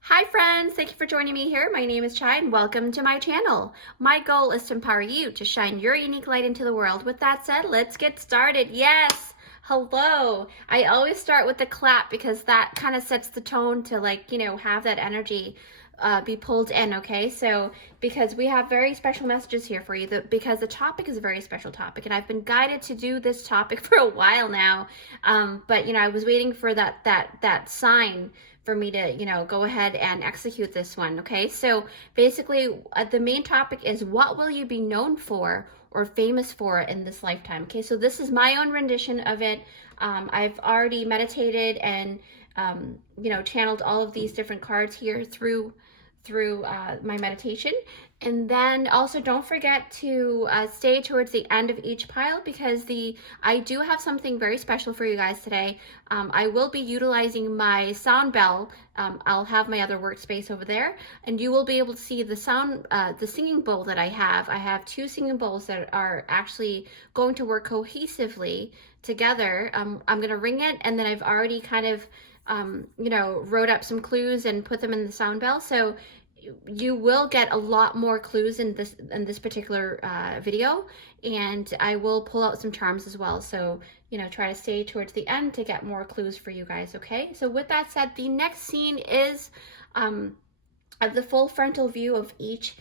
Hi friends, thank you for joining me here. My name is Chai and welcome to my channel. My goal is to empower you to shine your unique light into the world. With that said, let's get started. Yes, hello. I always start with the clap because that kind of sets the tone to have that energy be pulled in, okay? So because we have very special messages here for you, because the topic is a very special topic and I've been guided to do this topic for a while now. But I was waiting for that sign for me to, go ahead and execute this one, okay? So basically, the main topic is what will you be known for or famous for in this lifetime, okay? So this is my own rendition of it. I've already meditated and, channeled all of these different cards here through my meditation. And then also don't forget to stay towards the end of each pile because I do have something very special for you guys today. I will be utilizing my sound bell. I'll have my other workspace over there, and you will be able to see the the singing bowl that I have. I have two singing bowls that are actually going to work cohesively together. I'm going to ring it, and then I've already kind of wrote up some clues and put them in the sound bell. So you will get a lot more clues in this particular video, and I will pull out some charms as well. So try to stay towards the end to get more clues for you guys. Okay, so with that said, the next scene is the full frontal view of each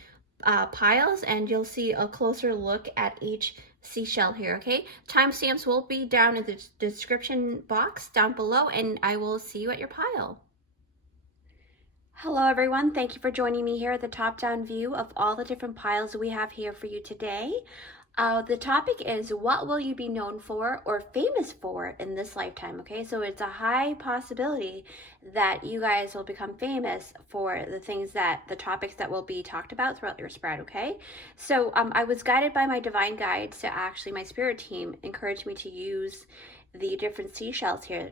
piles, and you'll see a closer look at each seashell here. Okay, timestamps will be down in the description box down below, and I will see you at your pile. Hello everyone, thank you for joining me here at the top-down view of all the different piles we have here for you today. The topic is what will you be known for or famous for in this lifetime, okay? So it's a high possibility that you guys will become famous for the topics that will be talked about throughout your spread, okay? So I was guided by my divine guides to actually, my spirit team encouraged me to use the different seashells here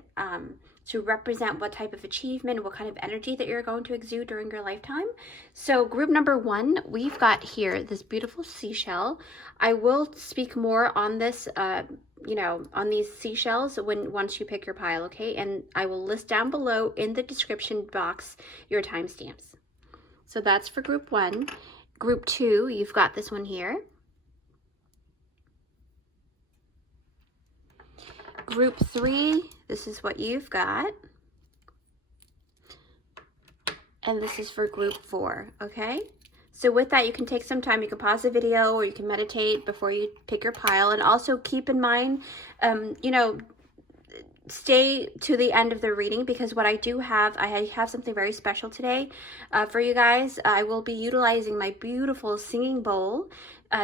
to represent what type of achievement, what kind of energy that you're going to exude during your lifetime. So group number one, we've got here this beautiful seashell. I will speak more on this, on these seashells once you pick your pile, okay? And I will list down below in the description box your timestamps. So that's for group one. Group two, you've got this one here. Group three, this is what you've got. And this is for group four, okay? So with that, you can take some time. You can pause the video or you can meditate before you pick your pile. And also keep in mind, stay to the end of the reading because what I have something very special today for you guys. I will be utilizing my beautiful singing bowl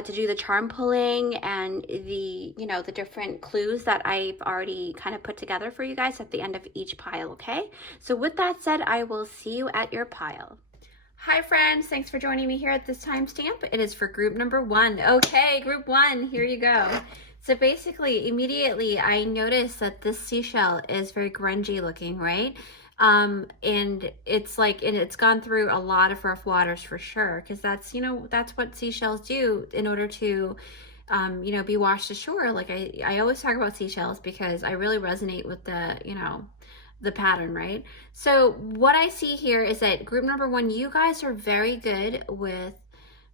to do the charm pulling and the different clues that I've already kind of put together for you guys at the end of each pile, okay? So with that said, I will see you at your pile. Hi friends, thanks for joining me here at this timestamp. It is for group number one. Okay, group one, here you go. So basically, immediately I noticed that this seashell is very grungy looking, right? And it's gone through a lot of rough waters for sure, because that's what seashells do in order to, be washed ashore. Like I always talk about seashells because I really resonate with the pattern, right? So what I see here is that group number one, you guys are very good with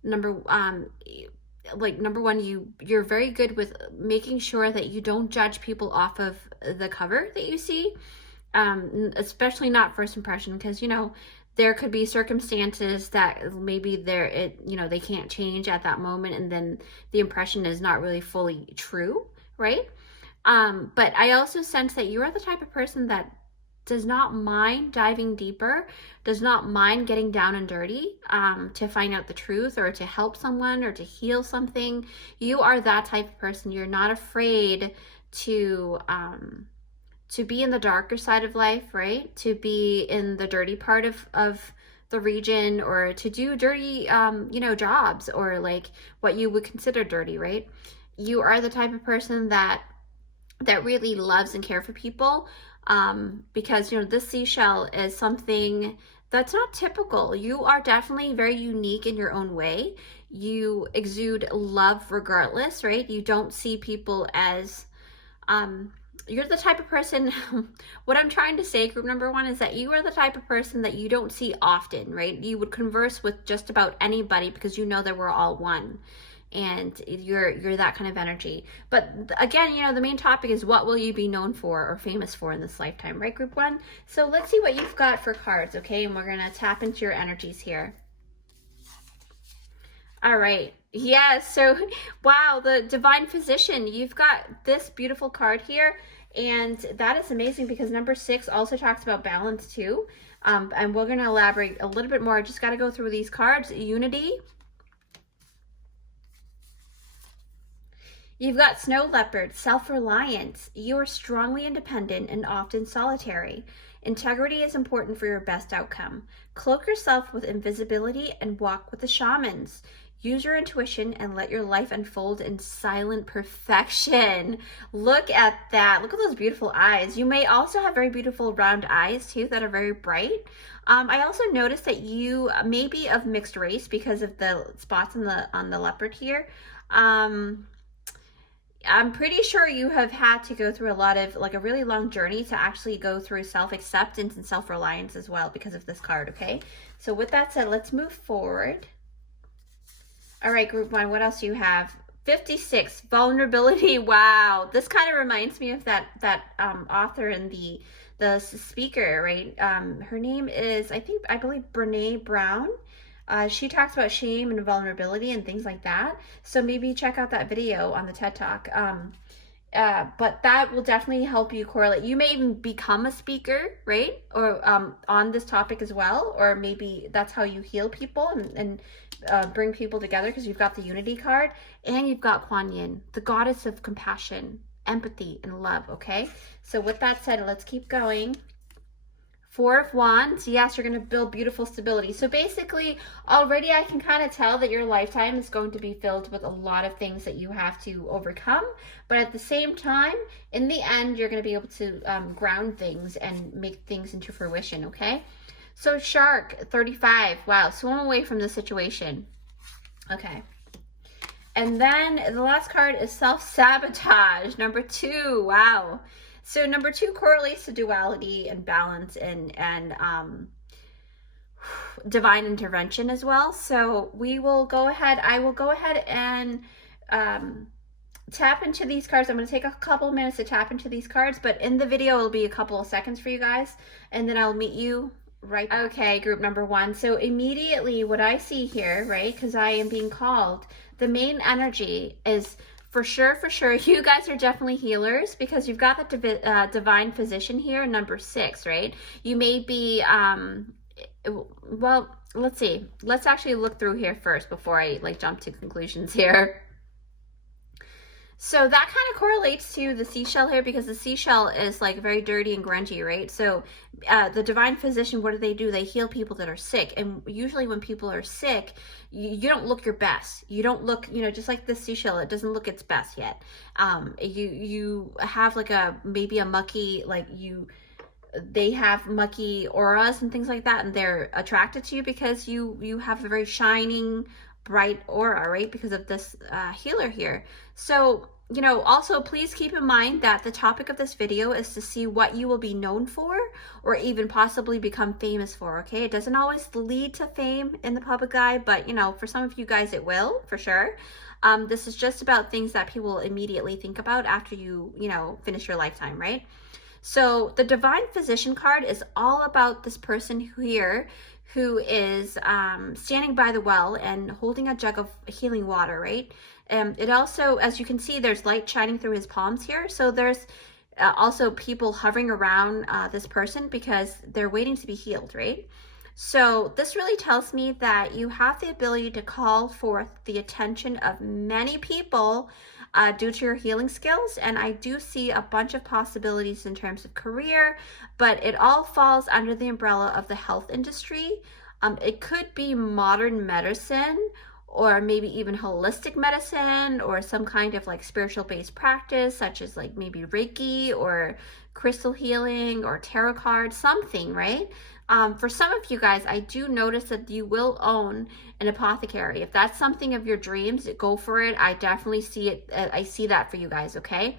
number one, you're very good with making sure that you don't judge people off of the cover that you see, especially not first impression, because there could be circumstances that maybe they can't change at that moment, and then the impression is not really fully true, right? But I also sense that you are the type of person that does not mind diving deeper, does not mind getting down and dirty to find out the truth or to help someone or to heal something. You are that type of person. You're not afraid to be in the darker side of life, right? To be in the dirty part of the region, or to do dirty, jobs, or like what you would consider dirty, right? You are the type of person that really loves and cares for people. Because this seashell is something that's not typical. You are definitely very unique in your own way. You exude love regardless, right? You don't see people as you're the type of person, what I'm trying to say, group number one, is that you are the type of person that you don't see often, right? You would converse with just about anybody because you know that we're all one. And you're that kind of energy. But again, you know, the main topic is what will you be known for or famous for in this lifetime, right, group one? So let's see what you've got for cards, okay? And we're going to tap into your energies here. All right. Yes. So, wow, the Divine Physician. You've got this beautiful card here. And that is amazing because number 6 also talks about balance too. And we're going to elaborate a little bit more. I just got to go through these cards. Unity. You've got Snow Leopard, self-reliance. You are strongly independent and often solitary. Integrity is important for your best outcome. Cloak yourself with invisibility and walk with the shamans. Use your intuition and let your life unfold in silent perfection. Look at that. Look at those beautiful eyes. You may also have very beautiful round eyes too that are very bright. I also noticed that you may be of mixed race because of the spots on the leopard here. I'm pretty sure you have had to go through a lot of, like, a really long journey to actually go through self-acceptance and self-reliance as well because of this card, okay? So with that said, let's move forward. All right, group one, what else do you have? 56, vulnerability. Wow, this kind of reminds me of that author and the speaker, right? Her name is, I believe, Brene Brown. She talks about shame and vulnerability and things like that. So maybe check out that video on the TED Talk. But that will definitely help you correlate. You may even become a speaker, right? Or on this topic as well. Or maybe that's how you heal people and bring people together because you've got the Unity card. And you've got Kuan Yin, the goddess of compassion, empathy, and love, okay? So with that said, let's keep going. 4 of Wands, yes, you're going to build beautiful stability. So basically, already I can kind of tell that your lifetime is going to be filled with a lot of things that you have to overcome. But at the same time, in the end, you're going to be able to ground things and make things into fruition, okay? So Shark, 35, wow, swim away from the situation. Okay. And then the last card is self-sabotage, number 2, wow. So number 2 correlates to duality and balance and divine intervention as well. So we will go ahead, I will go ahead and tap into these cards. I'm going to take a couple minutes to tap into these cards, but in the video it'll be a couple of seconds for you guys, and then I'll meet you right back. Okay, group number 1. So immediately what I see here, right, because I am being called, the main energy is for sure, you guys are definitely healers because you've got the Divine Physician here, number 6, right? You may be, well, let's see. Let's actually look through here first before I jump to conclusions here. So that kind of correlates to the seashell here because the seashell is very dirty and grungy, right? So the Divine Physician, what do? They heal people that are sick. And usually when people are sick, you don't look your best. You don't look, just like the seashell, it doesn't look its best yet. You have maybe a mucky, they have mucky auras and things like that, and they're attracted to you because you have a very shining, bright aura, right? Because of this healer here. So, also please keep in mind that the topic of this video is to see what you will be known for or even possibly become famous for, okay? It doesn't always lead to fame in the public eye, but, for some of you guys it will, for sure. This is just about things that people immediately think about after you, finish your lifetime, right? So the Divine Physician card is all about this person here who is standing by the well and holding a jug of healing water, right? It also, as you can see, there's light shining through his palms here. So there's also people hovering around this person because they're waiting to be healed, right? So this really tells me that you have the ability to call forth the attention of many people due to your healing skills. And I do see a bunch of possibilities in terms of career, but it all falls under the umbrella of the health industry. It could be modern medicine, or maybe even holistic medicine, or some kind of spiritual based practice, such as maybe Reiki or crystal healing or tarot cards, something, right? For some of you guys, I do notice that you will own an apothecary. If that's something of your dreams, go for it. I definitely see it. I see that for you guys, okay?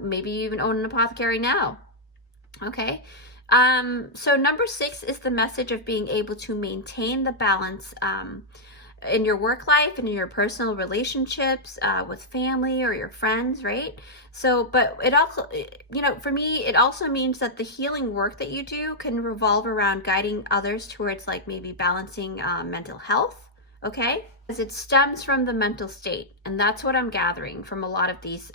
Maybe you even own an apothecary now. Okay. So number 6 is the message of being able to maintain the balance in your work life and in your personal relationships with family or your friends, right? So, but it also, for me, it also means that the healing work that you do can revolve around guiding others towards like maybe balancing mental health, okay? Because it stems from the mental state, and that's what I'm gathering from a lot of these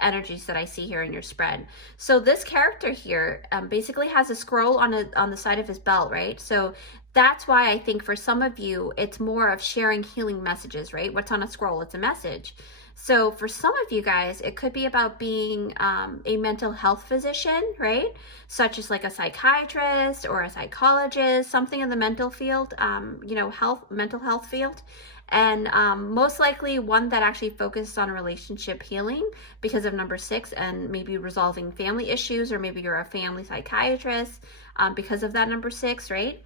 energies that I see here in your spread. So this character here basically has a scroll on the side of his belt, right? So that's why I think for some of you, it's more of sharing healing messages, right? What's on a scroll? It's a message. So for some of you guys, it could be about being a mental health physician, right? Such as like a psychiatrist or a psychologist, something in the mental field, mental health field. And most likely one that actually focuses on relationship healing because of number 6, and maybe resolving family issues, or maybe you're a family psychiatrist because of that number 6, right?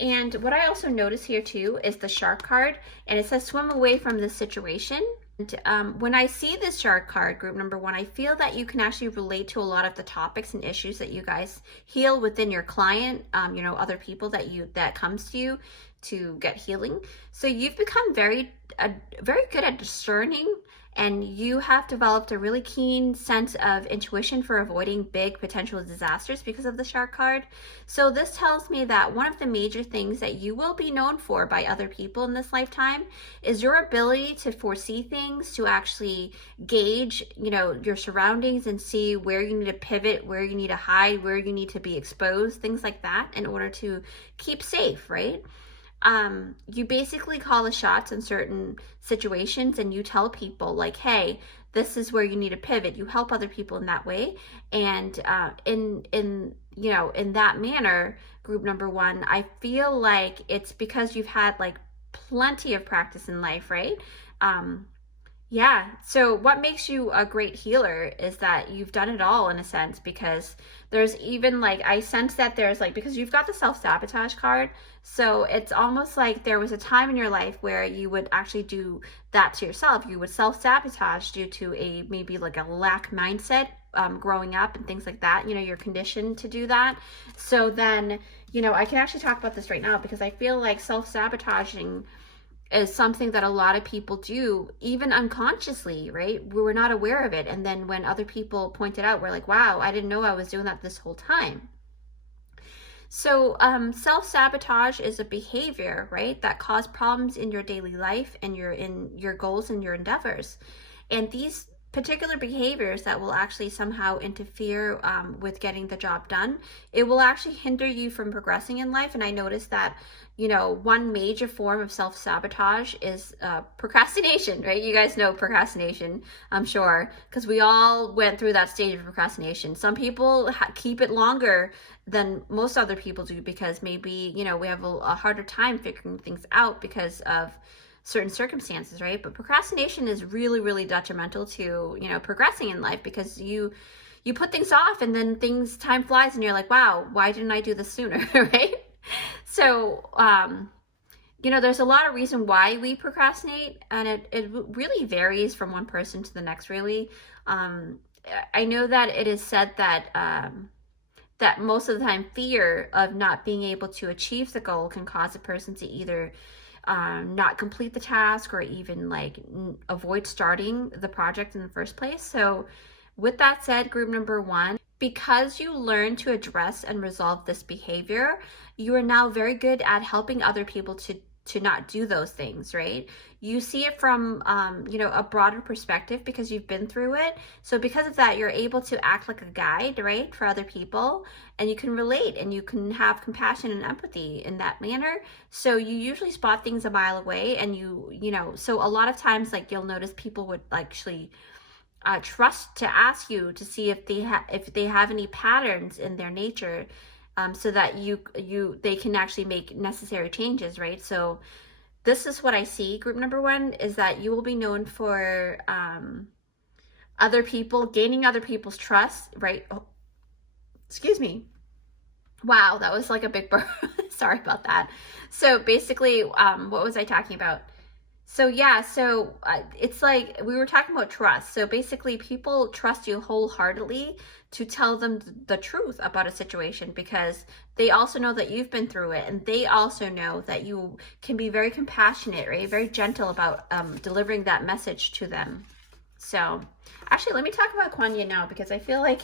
And what I also notice here too is the shark card, and it says swim away from this situation. And when I see this shark card, group number 1, I feel that you can actually relate to a lot of the topics and issues that you guys heal within your client, other people that comes to you to get healing. So you've become very good at discerning, and you have developed a really keen sense of intuition for avoiding big potential disasters because of the shark card. So this tells me that one of the major things that you will be known for by other people in this lifetime is your ability to foresee things, to actually gauge, your surroundings and see where you need to pivot, where you need to hide, where you need to be exposed, things like that, in order to keep safe, right? You basically call the shots in certain situations, and you tell people like, hey, this is where you need to pivot. You help other people in that way. And in that manner, group number 1, I feel like it's because you've had like plenty of practice in life, right? Yeah. So what makes you a great healer is that you've done it all in a sense, because there's even like, I sense that there's like, because you've got the self-sabotage card. So it's almost like there was a time in your life where you would actually do that to yourself. You would self-sabotage due to maybe like a lack mindset growing up and things like that. You're conditioned to do that. So then, I can actually talk about this right now, because I feel like self-sabotaging is something that a lot of people do, even unconsciously, right? We were not aware of it. And then when other people point it out, we're like, wow, I didn't know I was doing that this whole time. So self-sabotage is a behavior, right, that cause problems in your daily life and in your goals and your endeavors. And these particular behaviors that will actually somehow interfere with getting the job done, it will actually hinder you from progressing in life. And I noticed that, one major form of self-sabotage is procrastination, right? You guys know procrastination, I'm sure, because we all went through that stage of procrastination. Some people keep it longer than most other people do, because maybe, we have a harder time figuring things out because of certain circumstances, right? But procrastination is really, really detrimental to, progressing in life, because you put things off, and then time flies, and you're like, wow, why didn't I do this sooner, right? So, there's a lot of reason why we procrastinate, and it really varies from one person to the next, really. I know that it is said that that most of the time fear of not being able to achieve the goal can cause a person to either not complete the task, or even like avoid starting the project in the first place. So with that said, group number 1, because you learn to address and resolve this behavior, you are now very good at helping other people to not do those things, right? You see it from, a broader perspective because you've been through it. So because of that, you're able to act like a guide, right, for other people, and you can relate, and you can have compassion and empathy in that manner. So you usually spot things a mile away, and so a lot of times, like, you'll notice people would actually trust to ask you to see if they have any patterns in their nature, so that they can actually make necessary changes, right? So this is what I see, group number 1, is that you will be known for gaining other people's trust, right? Oh, excuse me. Wow, that was like a big burp. Sorry about that. So basically, what was I talking about? So yeah, so it's like we were talking about trust. So basically, people trust you wholeheartedly to tell them the truth about a situation because they also know that you've been through it, and they also know that you can be very compassionate, right? Very gentle about delivering that message to them. So actually, let me talk about Kuan Yin now because I feel like,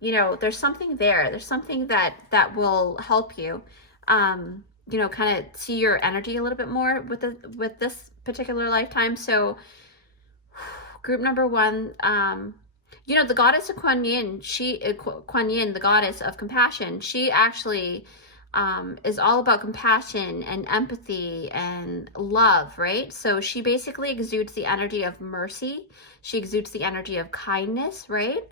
there's something there. There's something that will help you. Kind of see your energy a little bit more with this particular lifetime. So group number one, the goddess of Kuan Yin, Kuan Yin, the goddess of compassion, she actually is all about compassion and empathy and love, right? So she basically exudes the energy of mercy. She exudes the energy of kindness, right?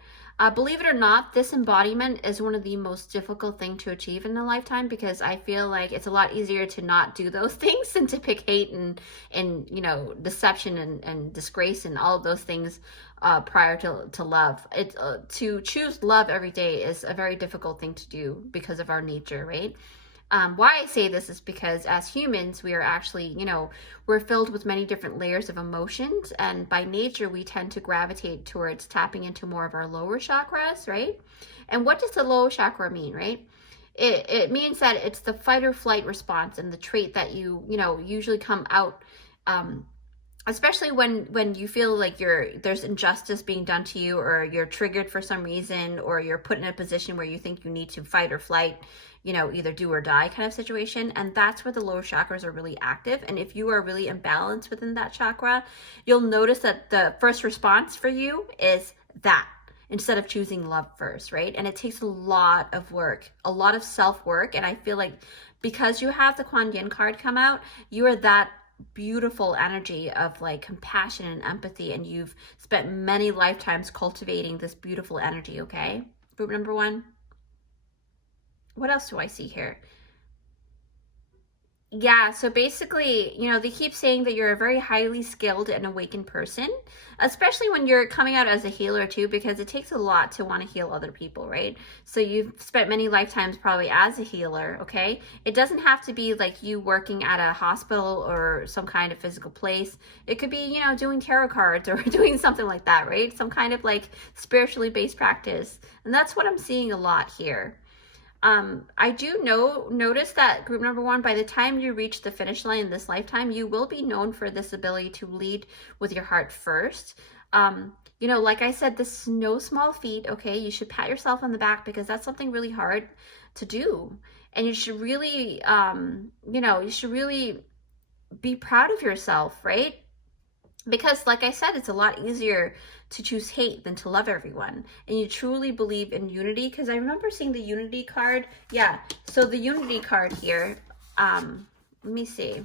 Believe it or not, this embodiment is one of the most difficult things to achieve in a lifetime because I feel like it's a lot easier to not do those things than to pick hate and deception and disgrace and all of those things prior to love. To choose love every day is a very difficult thing to do because of our nature, right? Why I say this is because as humans, we are actually, we're filled with many different layers of emotions. And by nature, we tend to gravitate towards tapping into more of our lower chakras, right? And what does the lower chakra mean, right? It means that it's the fight or flight response and the trait that usually come out, especially when you feel like there's injustice being done to you, or you're triggered for some reason, or you're put in a position where you think you need to fight or flight, either do or die kind of situation. And that's where the lower chakras are really active. And if you are really imbalanced within that chakra, you'll notice that the first response for you is that, instead of choosing love first, right? And it takes a lot of work, a lot of self-work. And I feel like because you have the Kuan Yin card come out, you are that beautiful energy of like compassion and empathy, and you've spent many lifetimes cultivating this beautiful energy. Okay, group number one. What else do I see here? Yeah, so basically, they keep saying that you're a very highly skilled and awakened person, especially when you're coming out as a healer too, because it takes a lot to want to heal other people, right? So you've spent many lifetimes probably as a healer, okay? It doesn't have to be like you working at a hospital or some kind of physical place. It could be, doing tarot cards or doing something like that, right? Some kind of like spiritually based practice. And that's what I'm seeing a lot here. I do notice that group number one, by the time you reach the finish line in this lifetime, you will be known for this ability to lead with your heart first. Like I said, this is no small feat, okay? You should pat yourself on the back because that's something really hard to do. And you should really, be proud of yourself, right? Because like I said, it's a lot easier to choose hate than to love everyone. And you truly believe in unity, because I remember seeing the unity card. Yeah, so the unity card here, let me see.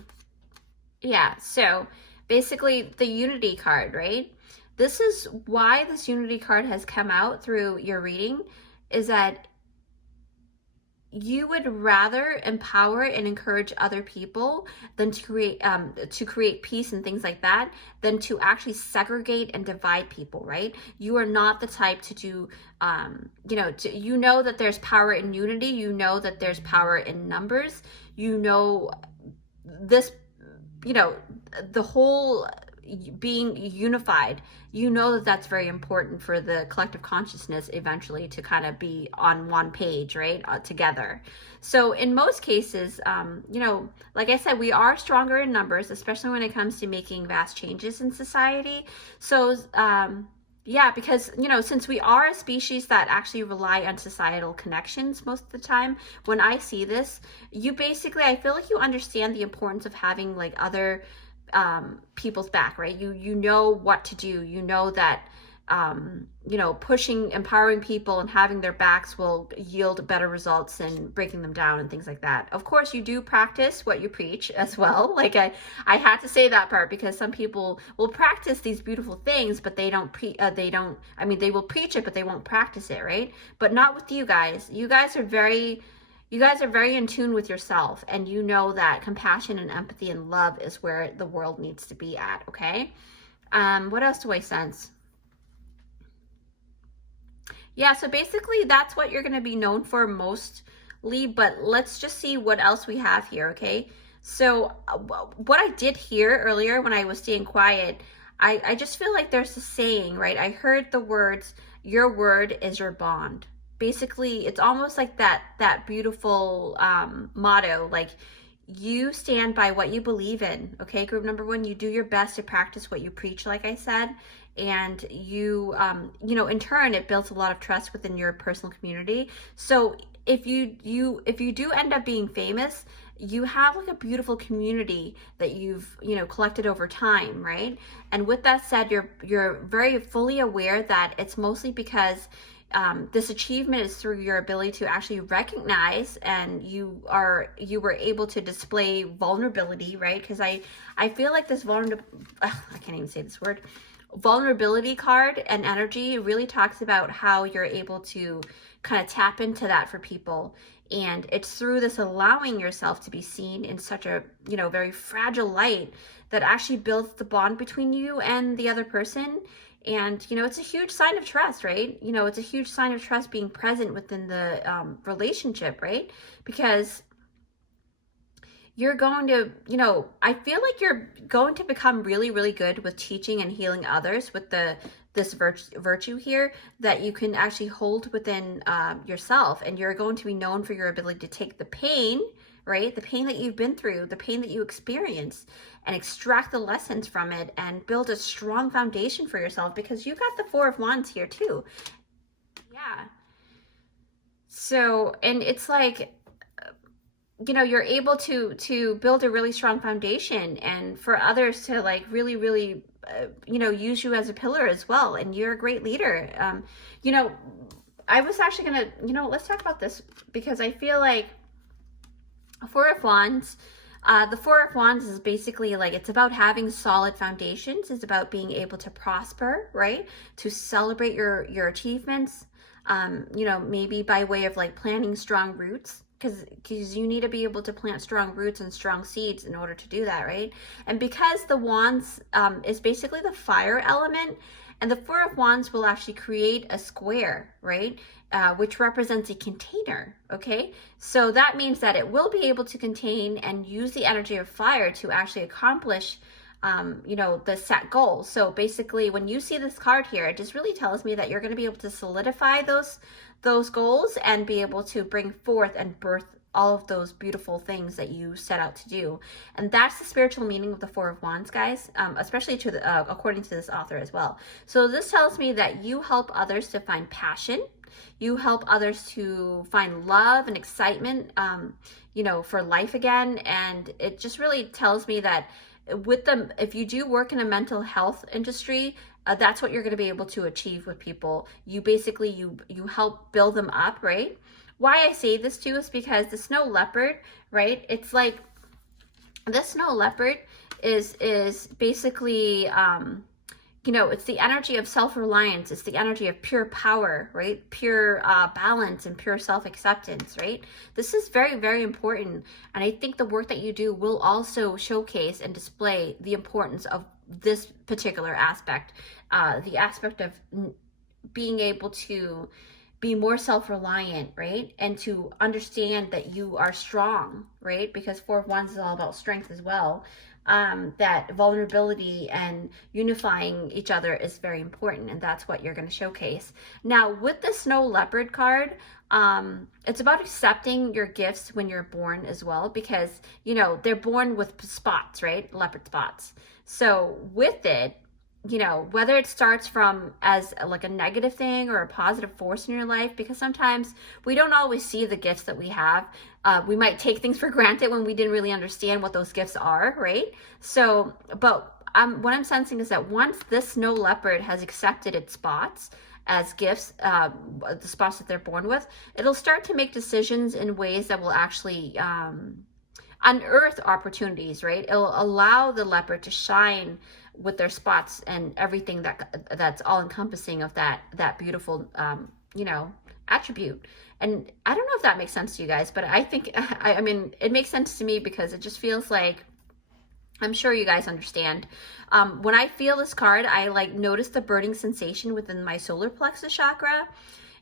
Yeah, so basically the unity card, right? This is why this unity card has come out through your reading, is that you would rather empower and encourage other people than to create peace and things like that, than to actually segregate and divide people, right? You are not the type to do, that there's power in unity. You know that there's power in numbers. This, the whole being unified, that's very important for the collective consciousness eventually to kind of be on one page, right? Together. So in most cases, like I said, we are stronger in numbers, especially when it comes to making vast changes in society. So yeah, because since we are a species that actually rely on societal connections most of the time, when I see this, I feel like you understand the importance of having like other people's back, right? You know what to do. You know that pushing, empowering people and having their backs will yield better results than breaking them down and things like that. Of course, you do practice what you preach as well. Like I had to say that part, because some people will practice these beautiful things, but they will preach it, but they won't practice it, right? But not with you guys. You guys are very in tune with yourself, and you know that compassion and empathy and love is where the world needs to be at, okay? What else do I sense? Yeah, so basically that's what you're going to be known for mostly, but let's just see what else we have here, okay? So what I did hear earlier when I was staying quiet, I just feel like there's a saying, right? I heard the words, your word is your bond. Basically, it's almost like that beautiful motto, like you stand by what you believe in. Okay, group number one, you do your best to practice what you preach, like I said, and you know, in turn, it builds a lot of trust within your personal community. So if you do end up being famous, you have like a beautiful community that you've, you know, collected over time, right? And with that said, you're very fully aware that it's mostly because this achievement is through your ability to actually recognize, and you were able to display vulnerability, right? Because I feel like this I can't even say this word, vulnerability card and energy really talks about how you're able to kind of tap into that for people. And it's through this allowing yourself to be seen in such a, you know, very fragile light that actually builds the bond between you and the other person. And, you know, it's a huge sign of trust, right? You know, it's a huge sign of trust being present within the relationship, right? Because you're going to, you know, I feel like you're going to become really, really good with teaching and healing others with this virtue here that you can actually hold within yourself. And you're going to be known for your ability to take the pain, right? The pain that you've been through, the pain that you experienced, and extract the lessons from it and build a strong foundation for yourself, because you got the Four of Wands here too. Yeah. So, and it's like, you know, you're able to build a really strong foundation, and for others to like really, really, you know, use you as a pillar as well. And you're a great leader. You know, I was actually gonna, you know, let's talk about this, because I feel like Four of Wands, the Four of Wands is basically like, it's about having solid foundations. It's about being able to prosper, right? To celebrate your achievements, you know, maybe by way of like planting strong roots, because you need to be able to plant strong roots and strong seeds in order to do that, right? And because the Wands is basically the fire element, and the Four of Wands will actually create a square, right? Which represents a container, okay? So that means that it will be able to contain and use the energy of fire to actually accomplish, you know, the set goals. So basically, when you see this card here, it just really tells me that you're going to be able to solidify those goals and be able to bring forth and birth all of those beautiful things that you set out to do. And that's the spiritual meaning of the Four of Wands, guys, especially to the, according to this author as well. So this tells me that you help others to find passion. You help others to find love and excitement, you know, for life again. And it just really tells me that with them, if you do work in a mental health industry, that's what you're going to be able to achieve with people. You basically, you help build them up, right? Why I say this too is because the snow leopard, right? It's like, the snow leopard is basically, you know, it's the energy of self-reliance. It's the energy of pure power, right? Pure balance and pure self-acceptance, right? This is very, very important. And I think the work that you do will also showcase and display the importance of this particular aspect, the aspect of being able to be more self-reliant, right? And to understand that you are strong, right? Because Four of Wands is all about strength as well. That vulnerability and unifying each other is very important, and that's what you're going to showcase. Now, with the Snow Leopard card, it's about accepting your gifts when you're born as well, because, you know, they're born with spots, right? Leopard spots. So with it, you know, whether it starts from as like a negative thing or a positive force in your life, because sometimes we don't always see the gifts that we have. We might take things for granted when we didn't really understand what those gifts are, right? So, but what I'm sensing is that once this snow leopard has accepted its spots as gifts, the spots that they're born with, it'll start to make decisions in ways that will actually unearth opportunities, right? It'll allow the leopard to shine with their spots and everything that's all encompassing of that beautiful, you know, attribute. And I don't know if that makes sense to you guys, but I think, I mean, it makes sense to me, because it just feels like, I'm sure you guys understand. When I feel this card, I like notice the burning sensation within my solar plexus chakra.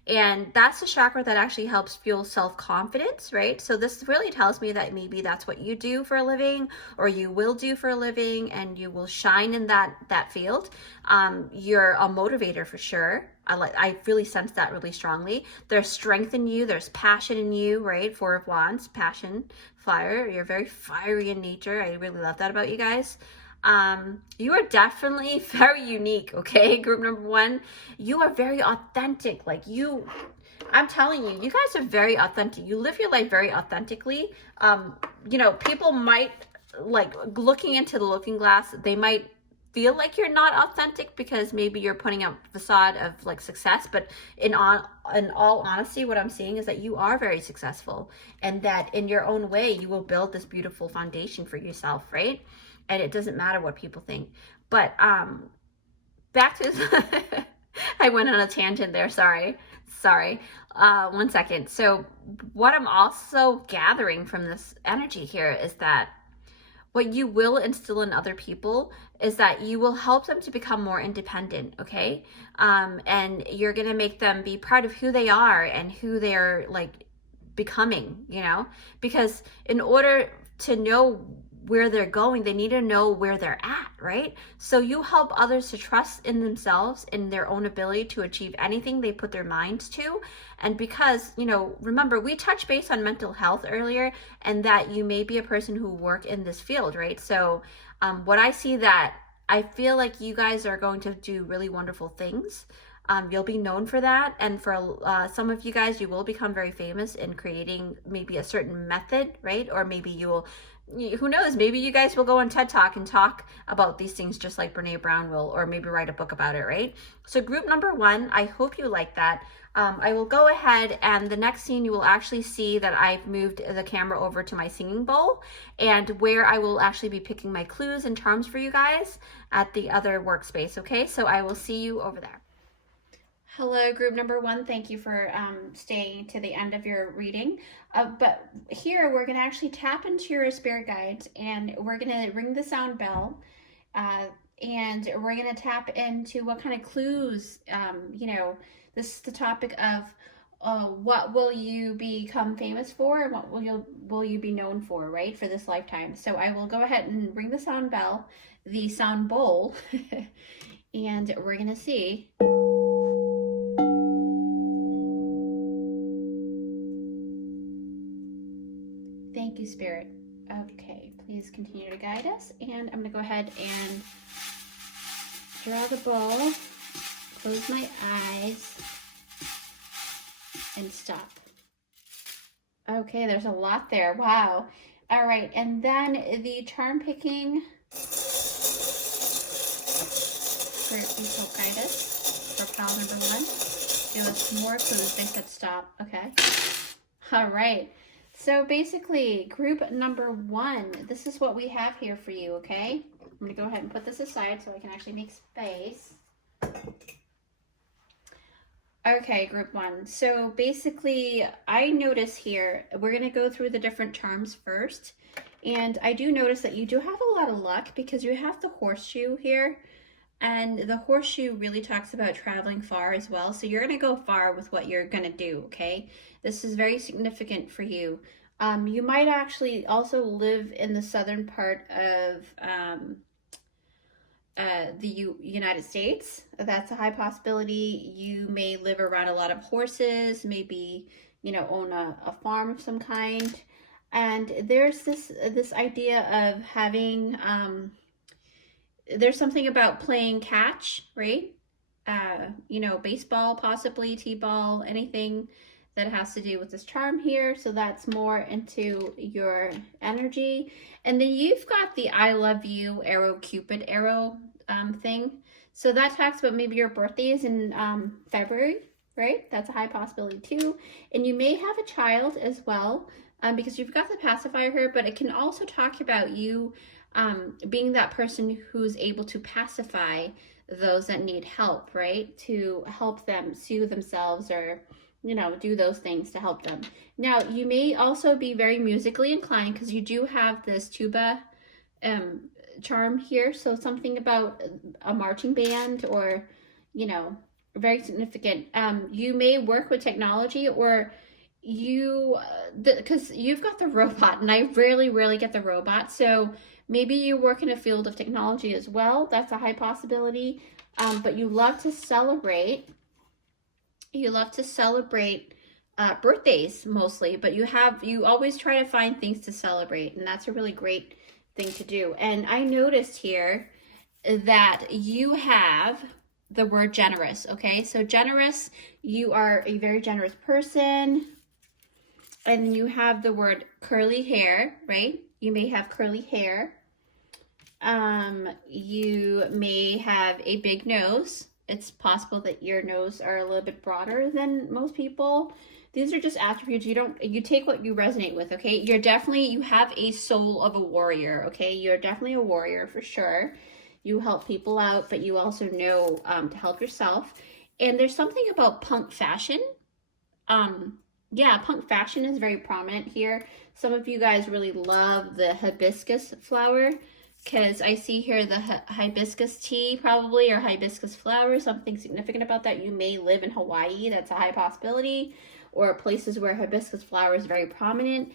And that's the chakra that actually helps fuel self-confidence, right? So this really tells me that maybe that's what you do for a living, or you will do for a living, and you will shine in that field. You're a motivator for sure. I really sense that really strongly. There's strength in you, there's passion in you, right? Four of Wands, passion, fire. You're very fiery in nature. I really love that about you guys. You are definitely very unique, okay? Group number one, you are very authentic. Like I'm telling you, you guys are very authentic. You live your life very authentically. You know, people might, like, looking into the looking glass, they might feel like you're not authentic because maybe you're putting up a facade of like success, but in all honesty, what I'm seeing is that you are very successful, and that in your own way, you will build this beautiful foundation for yourself, right? And it doesn't matter what people think. But back to I went on a tangent there, sorry. 1 second. So what I'm also gathering from this energy here is that what you will instill in other people is that you will help them to become more independent, okay? And you're gonna make them be proud of who they are and who they're like becoming, you know? Because in order to know where they're going, they need to know where they're at, right? So you help others to trust in themselves, in their own ability to achieve anything they put their minds to. And because, you know, remember, we touched base on mental health earlier, and that you may be a person who work in this field, right? So what I see, that I feel like you guys are going to do really wonderful things. You'll be known for that, and for some of you guys, you will become very famous in creating maybe a certain method, right? Or maybe you will, who knows, maybe you guys will go on TED Talk and talk about these things just like Brene Brown will, or maybe write a book about it, right? So group number one, I hope you like that. I will go ahead, and the next scene you will actually see that I've moved the camera over to my singing bowl, and where I will actually be picking my clues and charms for you guys at the other workspace, okay? So I will see you over there. Hello, group number one. Thank you for staying to the end of your reading. But here we're going to actually tap into your spirit guides, and we're going to ring the sound bell, and we're going to tap into what kind of clues, you know, this is the topic of what will you become famous for, and what will you be known for, right, for this lifetime. So I will go ahead and ring the sound bell, the sound bowl, and we're going to see. Thank you, Spirit. Okay, please continue to guide us. And I'm going to go ahead and draw the bowl, close my eyes, and stop. Okay, there's a lot there. Wow. All right, and then the charm picking. Spirit, please help guide us for pile number one. Give us more clues. They said stop. Okay. All right. So basically, group number one, this is what we have here for you, okay? I'm going to go ahead and put this aside so I can actually make space. Okay, group one. So basically, I notice here, we're going to go through the different charms first. And I do notice that you do have a lot of luck because you have the horseshoe here. And the horseshoe really talks about traveling far as well. So you're going to go far with what you're going to do, okay? This is very significant for you. You might actually also live in the southern part of the United States. That's a high possibility. You may live around a lot of horses, maybe, you know, own a farm of some kind. And there's this idea of having, there's something about playing catch, right? You know, baseball, possibly t-ball, anything that has to do with this charm here. So that's more into your energy. And then you've got the I love you arrow, Cupid arrow thing. So that talks about maybe your birthday is in February, right? That's a high possibility too. And you may have a child as well, because you've got the pacifier here, but it can also talk about you being that person who's able to pacify those that need help, right? To help them soothe themselves, or, you know, do those things to help them. Now, you may also be very musically inclined because you do have this tuba charm here. So something about a marching band, or, you know, very significant. You may work with technology, or you, because you've got the robot, and I rarely get the robot. So maybe you work in a field of technology as well. That's a high possibility. But you love to celebrate. You love to celebrate birthdays mostly, but you always try to find things to celebrate, and that's a really great thing to do. And I noticed here that you have the word generous. Okay, so generous, you are a very generous person. And you have the word curly hair, right? You may have curly hair. You may have a big nose. It's possible that your nose are a little bit broader than most people. These are just attributes. You take what you resonate with, okay? You have a soul of a warrior, okay? You're definitely a warrior for sure. You help people out, but you also know to help yourself. And there's something about punk fashion. Yeah, punk fashion is very prominent here. Some of you guys really love the hibiscus flower, because I see here the hibiscus tea probably, or hibiscus flower, something significant about that. You may live in Hawaii, that's a high possibility, or places where hibiscus flower is very prominent.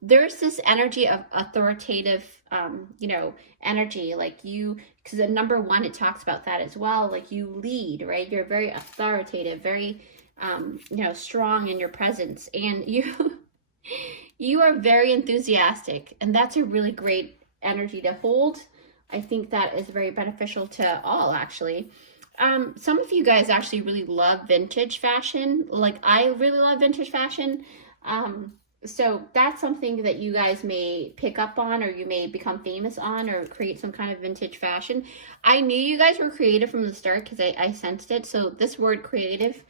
There's this energy of authoritative, energy, like you, because at number 1, it talks about that as well. Like you lead, right? You're very authoritative, very strong in your presence, and you are very enthusiastic, and that's a really great energy to hold. I think that is very beneficial to all, actually. Some of you guys actually really love vintage fashion. Like I really love vintage fashion. So that's something that you guys may pick up on, or you may become famous on, or create some kind of vintage fashion. I knew you guys were creative from the start because I sensed it. So this word creative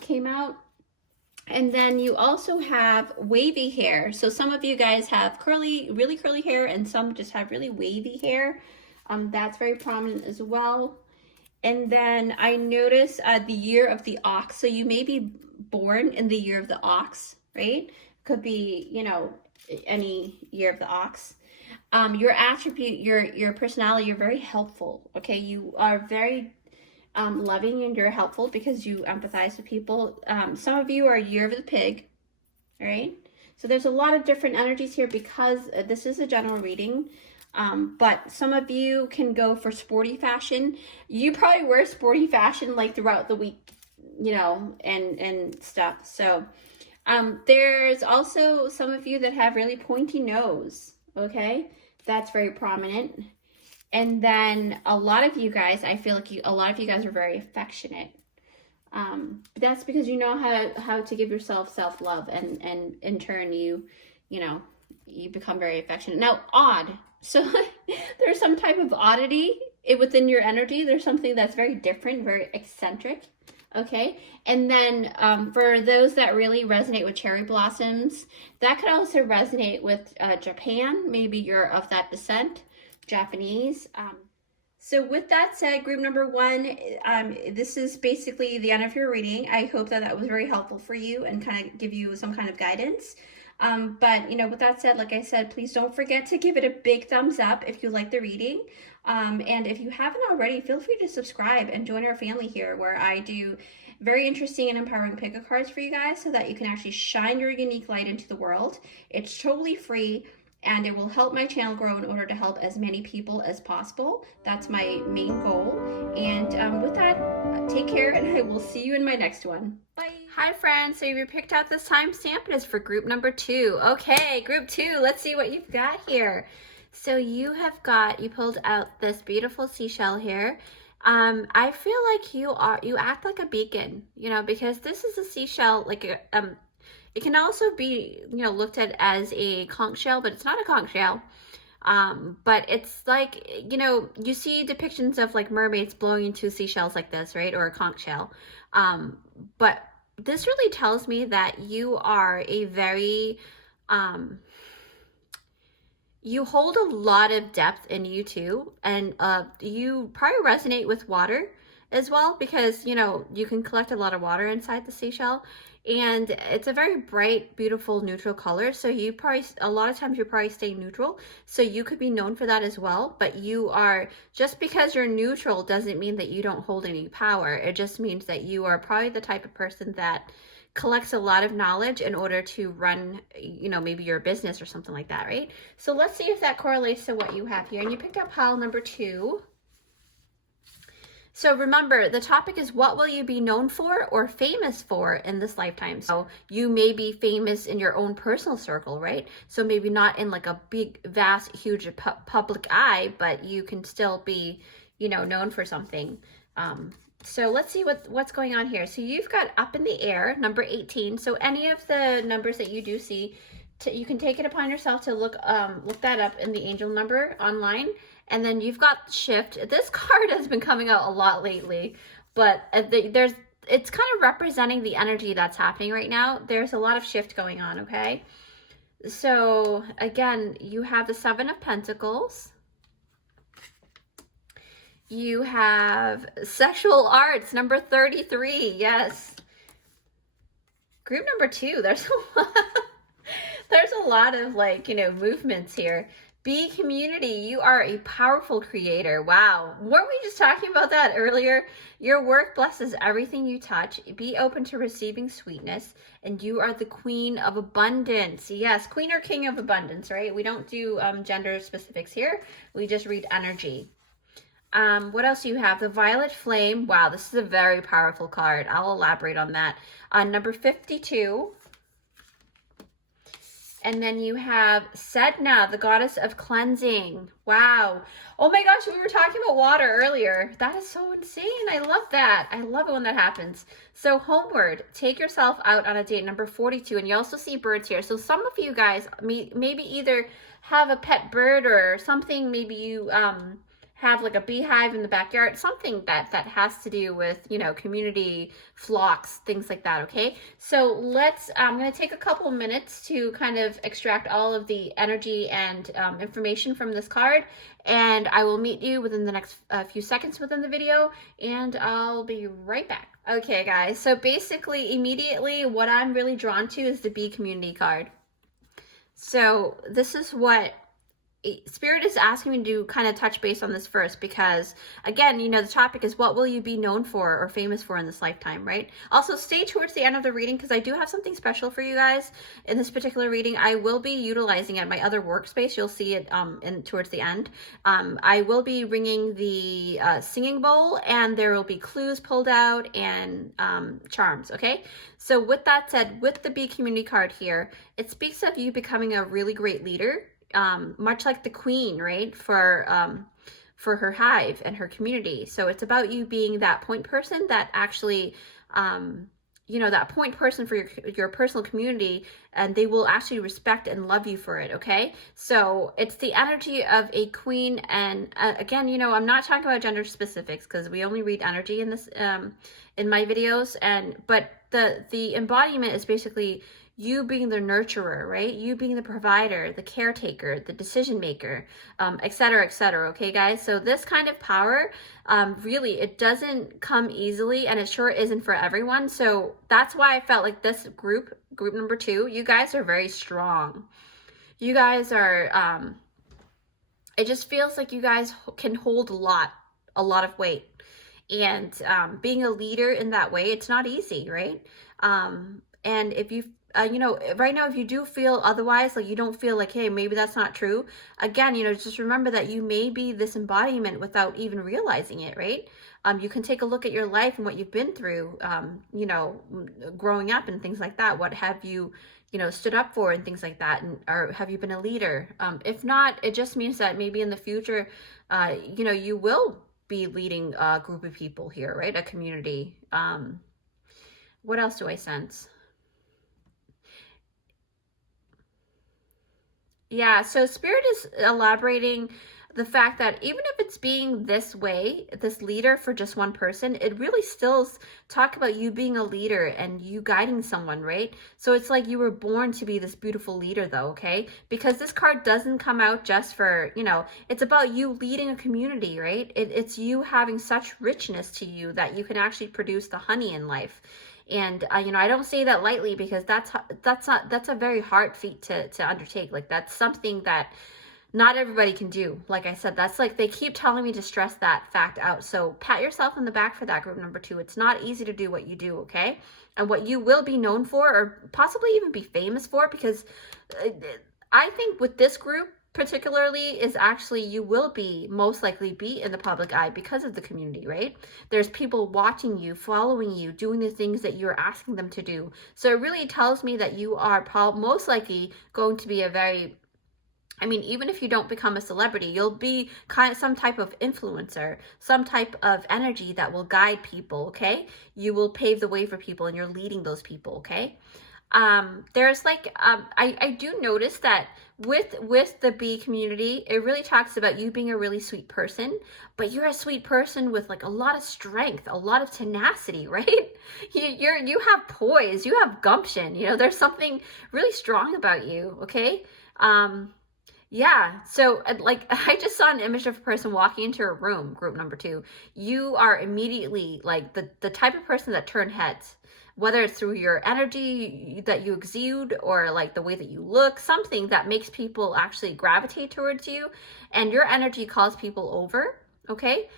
came out. And then you also have wavy hair. So some of you guys have really curly hair, and some just have really wavy hair. That's very prominent as well. And then I notice the year of the ox. So you may be born in the year of the ox, right? Could be, any year of the ox. Your attribute, your personality, you're very helpful, okay? You are very loving, and you're helpful because you empathize with people. Some of you are a year of the pig, all right? So there's a lot of different energies here because this is a general reading. But some of you can go for sporty fashion. You probably wear sporty fashion like throughout the week, and stuff. So there's also some of you that have really pointy nose, okay? That's very prominent. And then a lot of you guys, I feel like a lot of you guys are very affectionate. But that's because you know how to give yourself self-love, and in turn you become very affectionate. Now, odd. So there's some type of oddity within your energy. There's something that's very different, very eccentric. Okay. And then for those that really resonate with cherry blossoms, that could also resonate with Japan. Maybe you're of that descent. Japanese. So with that said, group number 1, this is basically the end of your reading. I hope that was very helpful for you and kind of give you some kind of guidance. But with that said, like I said, please don't forget to give it a big thumbs up if you like the reading. And if you haven't already, feel free to subscribe and join our family here, where I do very interesting and empowering pick-a cards for you guys so that you can actually shine your unique light into the world. It's totally free, and it will help my channel grow in order to help as many people as possible. That's my main goal. And with that, take care, and I will see you in my next one. Bye. Hi friends, so you picked out this timestamp. It is for group number 2. Okay, group 2, let's see what you've got here. So you pulled out this beautiful seashell here. I feel like you act like a beacon, because this is a seashell, like it can also be, looked at as a conch shell, but it's not a conch shell. But it's like, you see depictions of like mermaids blowing into seashells like this, right? Or a conch shell. But this really tells me that you are a very, you hold a lot of depth in you too. And you probably resonate with water as well, because, you can collect a lot of water inside the seashell. and it's a very bright, beautiful, neutral color. So you probably, a lot of times you're probably staying neutral. So you could be known for that as well, but you are, just because you're neutral doesn't mean that you don't hold any power. It just means that you are probably the type of person that collects a lot of knowledge in order to run, you know, maybe your business or something like that, right? So let's see if that correlates to what you have here. And you picked up pile number 2. So remember, the topic is, what will you be known for or famous for in this lifetime? So you may be famous in your own personal circle, right? So maybe not in like a big, vast, huge public eye, but you can still be, you know, known for something. So let's see what's going on here. So you've got up in the air, number 18. So any of the numbers that you do see, you can take it upon yourself to look that up in the angel number online. And then you've got shift. This card has been coming out a lot lately, but it's kind of representing the energy that's happening right now. There's a lot of shift going on, okay? So again, you have the 7 of Pentacles. You have sexual arts, number 33. Yes. Group number 2. There's a lot of, like, you know, movements here. Be community. You are a powerful creator. Wow. Weren't we just talking about that earlier? Your work blesses everything you touch. Be open to receiving sweetness. And you are the queen of abundance. Yes, queen or king of abundance, right? We don't do gender specifics here. We just read energy. What else do you have? The violet flame. Wow, this is a very powerful card. I'll elaborate on that. Number 52. And then you have Sedna, the goddess of cleansing. Wow. Oh my gosh, we were talking about water earlier. That is so insane. I love that. I love it when that happens. So homeward, take yourself out on a date, number 42. And you also see birds here. So some of you guys maybe either have a pet bird or something. Maybe you have like a beehive in the backyard, something that has to do with, you know, community, flocks, things like that, okay? So I'm going to take a couple minutes to kind of extract all of the energy and information from this card, and I will meet you within the next few seconds within the video, and I'll be right back. Okay, guys, so basically, immediately, what I'm really drawn to is the Be Community card. So this is what Spirit is asking me to kind of touch base on this first, because again, you know, the topic is, what will you be known for or famous for in this lifetime, right? Also, stay towards the end of the reading, because I do have something special for you guys in this particular reading. I will be utilizing at my other workspace. You'll see it towards the end. I will be ringing the singing bowl, and there will be clues pulled out and charms, okay? So with that said, with the Be Community card here, it speaks of you becoming a really great leader. Much like the queen, right, for her hive and her community. So it's about you being that point person that actually, you know, that point person for your personal community, and they will actually respect and love you for it, okay? So it's the energy of a queen, and again, you know, I'm not talking about gender specifics because we only read energy in this, in my videos, but the embodiment is basically you being the nurturer, right? You being the provider, the caretaker, the decision maker, et cetera, okay, guys? So this kind of power, really, it doesn't come easily, and it sure isn't for everyone. So that's why I felt like this group number 2, you guys are very strong. You guys are, it just feels like you guys can hold a lot of weight. And being a leader in that way, it's not easy, right? And if you you know, right now, if you do feel otherwise, like you don't feel like, hey, maybe that's not true, again, you know, just remember that you may be this embodiment without even realizing it, right? You can take a look at your life and what you've been through, you know, growing up and things like that. What have you, you know, stood up for and things like that? And or have you been a leader? If not, it just means that maybe in the future, you know, you will be leading a group of people here, right? A community. What else do I sense? Yeah, so Spirit is elaborating the fact that even if it's being this way, this leader for just one person, it really still talk about you being a leader and you guiding someone, right? So it's like you were born to be this beautiful leader though, okay? Because this card doesn't come out just for, you know, it's about you leading a community, right? It's you having such richness to you that you can actually produce the honey in life. And you know, I don't say that lightly, because that's a very hard feat to undertake. Like, that's something that not everybody can do. Like I said, that's like, they keep telling me to stress that fact out. So pat yourself on the back for that, group number 2. It's not easy to do what you do, okay? And what you will be known for, or possibly even be famous for, because I think with this group particularly, is actually, you will be most likely be in the public eye because of the community, right? There's people watching you, following you, doing the things that you're asking them to do. So it really tells me that you are most likely going to be a very, I mean, even if you don't become a celebrity, you'll be kind of some type of influencer, some type of energy that will guide people, okay? You will pave the way for people, and you're leading those people, okay? There's like, I do notice that with the bee community, it really talks about you being a really sweet person, but you're a sweet person with like a lot of strength, a lot of tenacity, right? You have poise, you have gumption, you know, there's something really strong about you, okay? Yeah, so like, I just saw an image of a person walking into a room, group number 2. You are immediately like the type of person that turn heads, whether it's through your energy that you exude, or like the way that you look, something that makes people actually gravitate towards you, and your energy calls people over, okay?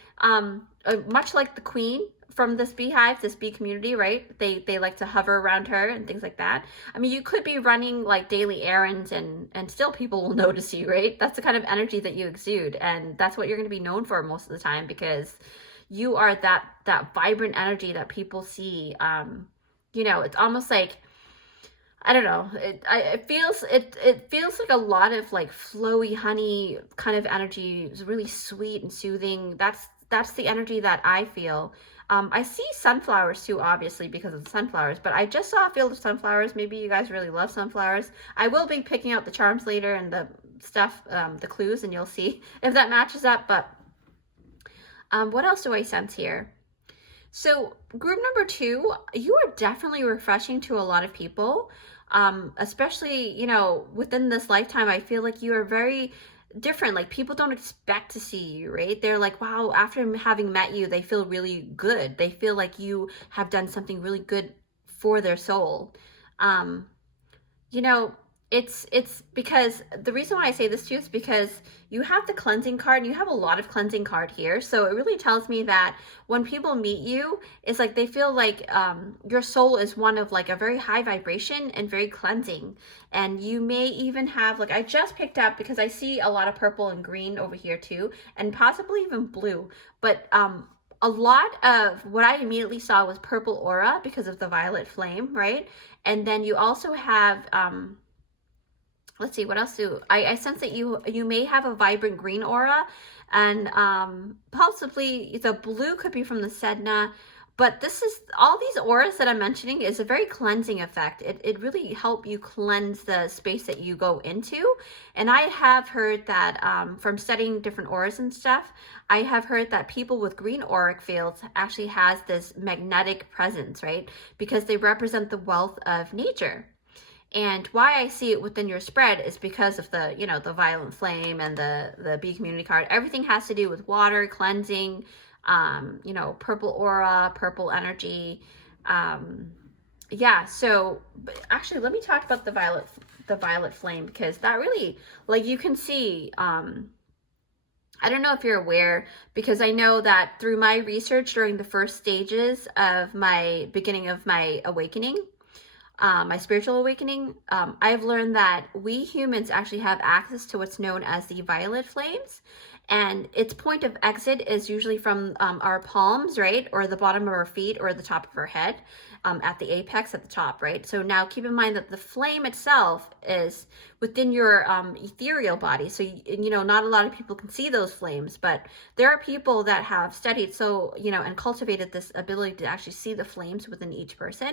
Much like the queen from this beehive, this bee community, right? They like to hover around her and things like that. I mean, you could be running like daily errands, and still people will notice you, right? That's the kind of energy that you exude, and that's what you're going to be known for most of the time, because you are that vibrant energy that people see. You know, it's almost like, I don't know, it feels like a lot of like flowy honey kind of energy. It's really sweet and soothing. That's the energy that I feel. I see sunflowers too, obviously, because of the sunflowers, but I just saw a field of sunflowers. Maybe you guys really love sunflowers. I will be picking out the charms later and the stuff, the clues, and you'll see if that matches up. But what else do I sense here? So group number 2, you are definitely refreshing to a lot of people, especially, you know, within this lifetime. I feel like you are very different. Like, people don't expect to see you, right? They're like, wow, after having met you, they feel really good. They feel like you have done something really good for their soul. You know, it's because the reason why I say this too is because you have the cleansing card, and you have a lot of cleansing card here. So it really tells me that when people meet you, it's like they feel like your soul is one of like a very high vibration and very cleansing. And you may even have, like, I just picked up, because I see a lot of purple and green over here too, and possibly even blue, but a lot of what I immediately saw was purple aura because of the violet flame, right? And then you also have let's see, what else do I sense that you may have a vibrant green aura, and possibly the blue could be from the Sedna. But this is, all these auras that I'm mentioning is a very cleansing effect. It really helps you cleanse the space that you go into. And I have heard that from studying different auras and stuff, I have heard that people with green auric fields actually has this magnetic presence, right? Because they represent the wealth of nature. And why I see it within your spread is because of the, you know, the violent flame and the bee community card. Everything has to do with water, cleansing, you know, purple aura, purple energy. Yeah, so actually, let me talk about the violet flame, because that really, like, you can see, I don't know if you're aware, because I know that through my research during the first stages of my beginning of my awakening, my spiritual awakening, I've learned that we humans actually have access to what's known as the violet flames, and its point of exit is usually from our palms, right, or the bottom of our feet, or the top of our head, at the apex at the top, right? So now keep in mind that the flame itself is within your ethereal body. So, you know, not a lot of people can see those flames, but there are people that have studied, so, you know, and cultivated this ability to actually see the flames within each person.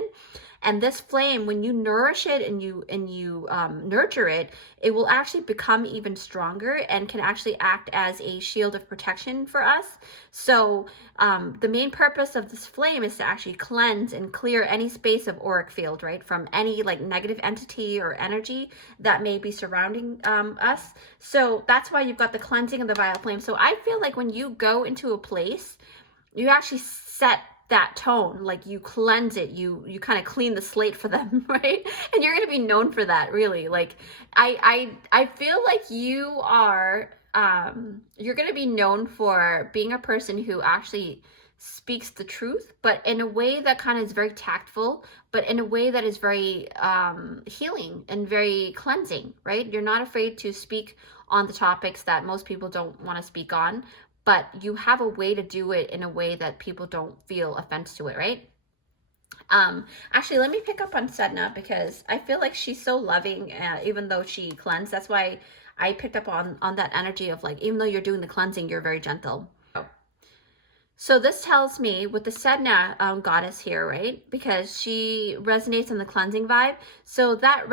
And this flame, when you nourish it and you nurture it, it will actually become even stronger and can actually act as a shield of protection for us. So the main purpose of this flame is to actually cleanse and clear any space of auric field, right, from any like negative entity or energy that may be surrounding us. So that's why you've got the cleansing of the violet flame. So I feel like when you go into a place, you actually set that tone, like you cleanse it, you kind of clean the slate for them, right? And you're going to be known for that, really. Like I feel like you are you're going to be known for being a person who actually speaks the truth, but in a way that kind of is very tactful, but in a way that is very healing and very cleansing, right? You're not afraid to speak on the topics that most people don't want to speak on, but you have a way to do it in a way that people don't feel offense to it, right? Actually, let me pick up on Sedna because I feel like she's so loving, even though she cleansed. That's why I picked up on that energy of like, even though you're doing the cleansing, you're very gentle. So this tells me with the Sedna goddess here, right? Because she resonates on the cleansing vibe. So that,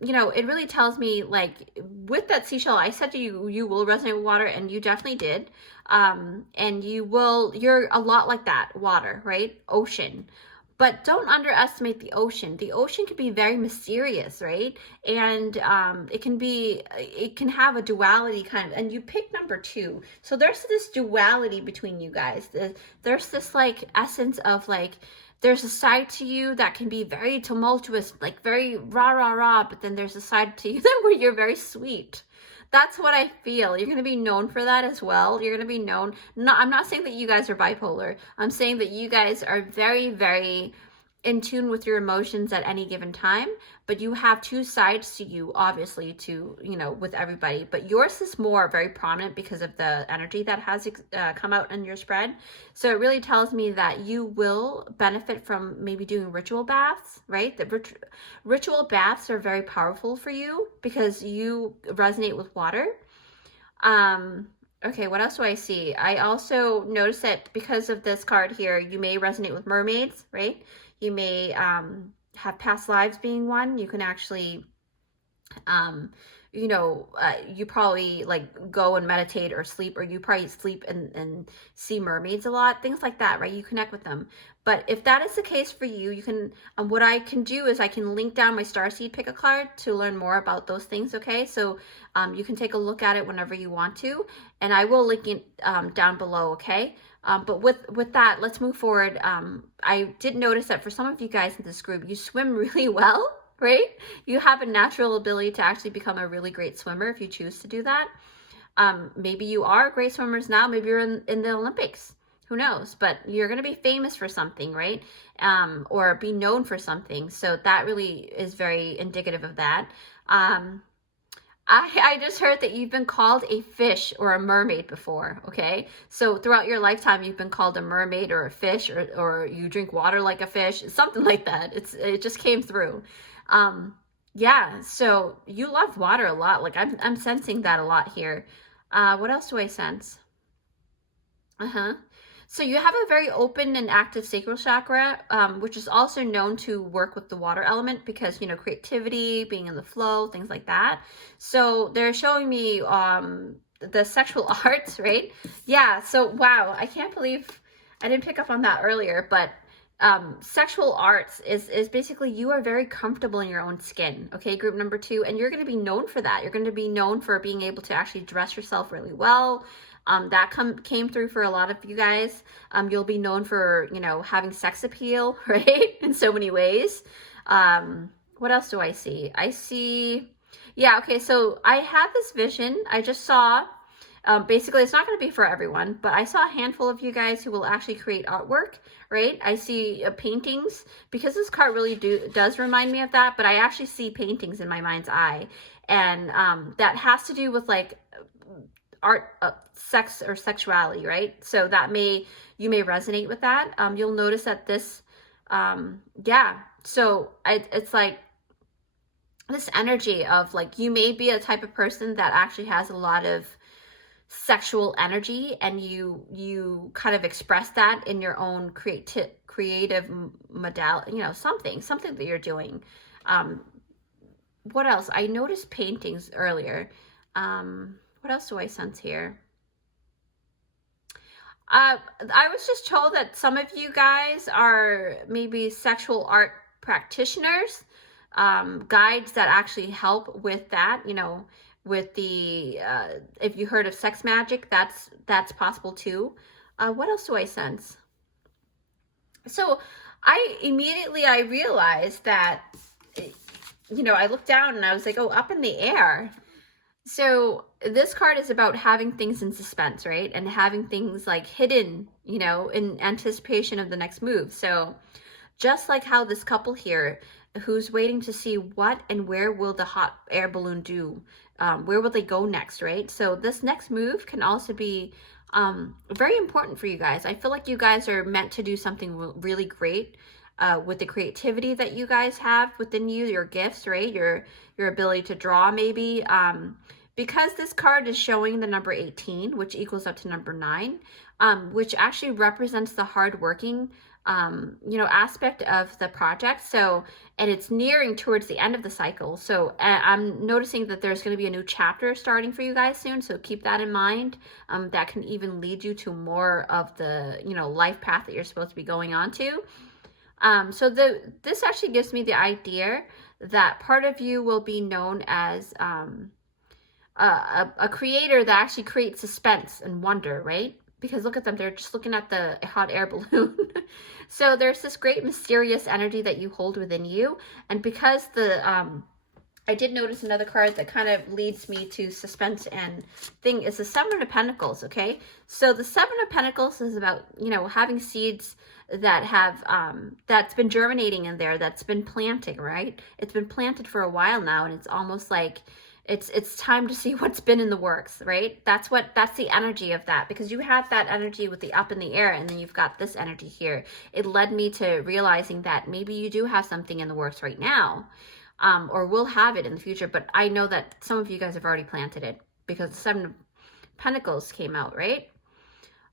you know, it really tells me like with that seashell, I said to you, you will resonate with water, and you definitely did. And you're a lot like that water, right? Ocean. But don't underestimate the ocean. The ocean can be very mysterious, right? And it can have a duality kind of, and you pick number 2. So there's this duality between you guys. There's this like essence of like, there's a side to you that can be very tumultuous, like very rah, rah, rah, but then there's a side to you where you're very sweet. That's what I feel. You're going to be known for that as well. You're going to be known. I'm not saying that you guys are bipolar. I'm saying that you guys are very, very in tune with your emotions at any given time, but you have 2 sides to you, obviously, to, you know, with everybody, but yours is more very prominent because of the energy that has come out in your spread. So it really tells me that you will benefit from maybe doing ritual baths, right? The ritual baths are very powerful for you because you resonate with water. Okay, what else do I see? I also noticed that because of this card here, you may resonate with mermaids, right? You may have past lives being one. You can actually, you know, you probably like go and meditate or sleep, or you probably sleep and see mermaids a lot, things like that, right? You connect with them. But if that is the case for you, you can, what I can do is I can link down my Starseed pick a card to learn more about those things, okay? So you can take a look at it whenever you want to, and I will link it down below, okay? But with that, let's move forward. I did notice that for some of you guys in this group, you swim really well, right? You have a natural ability to actually become a really great swimmer if you choose to do that. Maybe you are great swimmers now. Maybe you're in the Olympics. Who knows? But you're going to be famous for something, right? Or be known for something. So that really is very indicative of that. I just heard that you've been called a fish or a mermaid before, okay? So throughout your lifetime, you've been called a mermaid or a fish, or you drink water like a fish, something like that. It just came through. Yeah, so you love water a lot. Like I'm sensing that a lot here. What else do I sense? So you have a very open and active sacral chakra, which is also known to work with the water element because, you know, creativity, being in the flow, things like that. So they're showing me the sexual arts, right? Yeah, so wow, I can't believe I didn't pick up on that earlier, but sexual arts is basically you are very comfortable in your own skin, okay, group number 2, and you're going to be known for that. You're going to be known for being able to actually dress yourself really well. That came through for a lot of you guys. You'll be known for, you know, having sex appeal, right? In so many ways. What else do I see? I see, yeah, okay, so I have this vision. I just saw, basically, it's not going to be for everyone, but I saw a handful of you guys who will actually create artwork, right? I see paintings, because this card really does remind me of that, but I actually see paintings in my mind's eye. And that has to do with like art, sex or sexuality, right? So that you may resonate with that. You'll notice that this, yeah, so it's like this energy of like, you may be a type of person that actually has a lot of sexual energy, and you kind of express that in your own creative modality, you know, something that you're doing. What else? I noticed paintings earlier. What else do I sense here? I was just told that some of you guys are maybe sexual art practitioners, guides that actually help with that, you know, with the, if you heard of sex magic, that's possible too. What else do I sense? So I realized that, I looked down and I was like, oh, up in the air. So this card is about having things in suspense, right? And having things like hidden, in anticipation of the next move. So just like how this couple here, who's waiting to see what and where will the hot air balloon do, where will they go next, right? So this next move can also be very important for you guys. I feel like you guys are meant to do something really great with the creativity that you guys have within you, your gifts, right? Your ability to draw, maybe. Because this card is showing the number 18, which equals up to number 9, which actually represents the hardworking aspect of the project. So, and it's nearing towards the end of the cycle. So I'm noticing that there's going to be a new chapter starting for you guys soon. So keep that in mind. That can even lead you to more of the, life path that you're supposed to be going on to. So this actually gives me the idea that part of you will be known as a creator that actually creates suspense and wonder, right? Because look at them, they're just looking at the hot air balloon. So there's this great mysterious energy that you hold within you. And because I did notice another card that kind of leads me to suspense and thing is the Seven of Pentacles, okay? So the Seven of Pentacles is about, having seeds that have, that's been germinating in there, that's been planting, right? It's been planted for a while now, and it's almost like, it's time to see what's been in the works, right? That's the energy of that, because you have that energy with the up in the air, and then you've got this energy here. It led me to realizing that maybe you do have something in the works right now, or will have it in the future. But I know that some of you guys have already planted it because the Seven of Pentacles came out, right?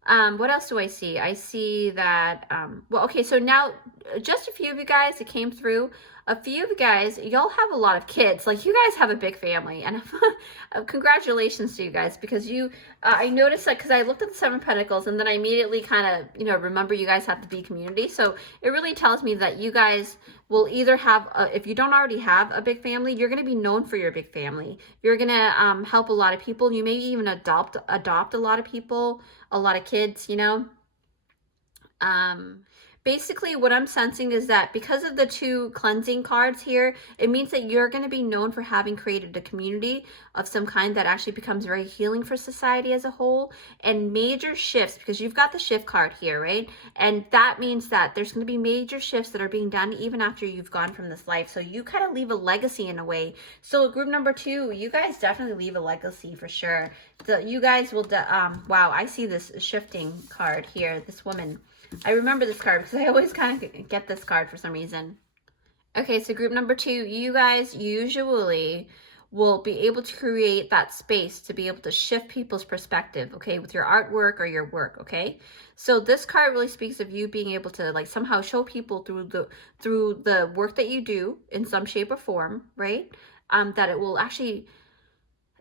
What else do I see? I see that, well, okay, so now just a few of you guys that came through, a few of you guys, y'all have a lot of kids. Like, you guys have a big family, and congratulations to you guys, because I noticed that, because I looked at the Seven of Pentacles, and then I immediately kind of, remember you guys have the B community. So it really tells me that you guys will either have, if you don't already have a big family, you're going to be known for your big family. You're going to help a lot of people. You may even adopt a lot of people, a lot of kids, basically what I'm sensing is that because of the two cleansing cards here, it means that you're going to be known for having created a community of some kind that actually becomes very healing for society as a whole, and major shifts, because you've got the shift card here, right? And that means that there's going to be major shifts that are being done even after you've gone from this life. So you kind of leave a legacy in a way. So group number 2, you guys definitely leave a legacy for sure. So you guys will, wow, I see this shifting card here, this woman. I remember this card because I always kind of get this card for some reason. Okay, so group number 2, you guys usually will be able to create that space to be able to shift people's perspective, okay, with your artwork or your work, okay? So this card really speaks of you being able to, like, somehow show people through the work that you do in some shape or form, right? That it will actually,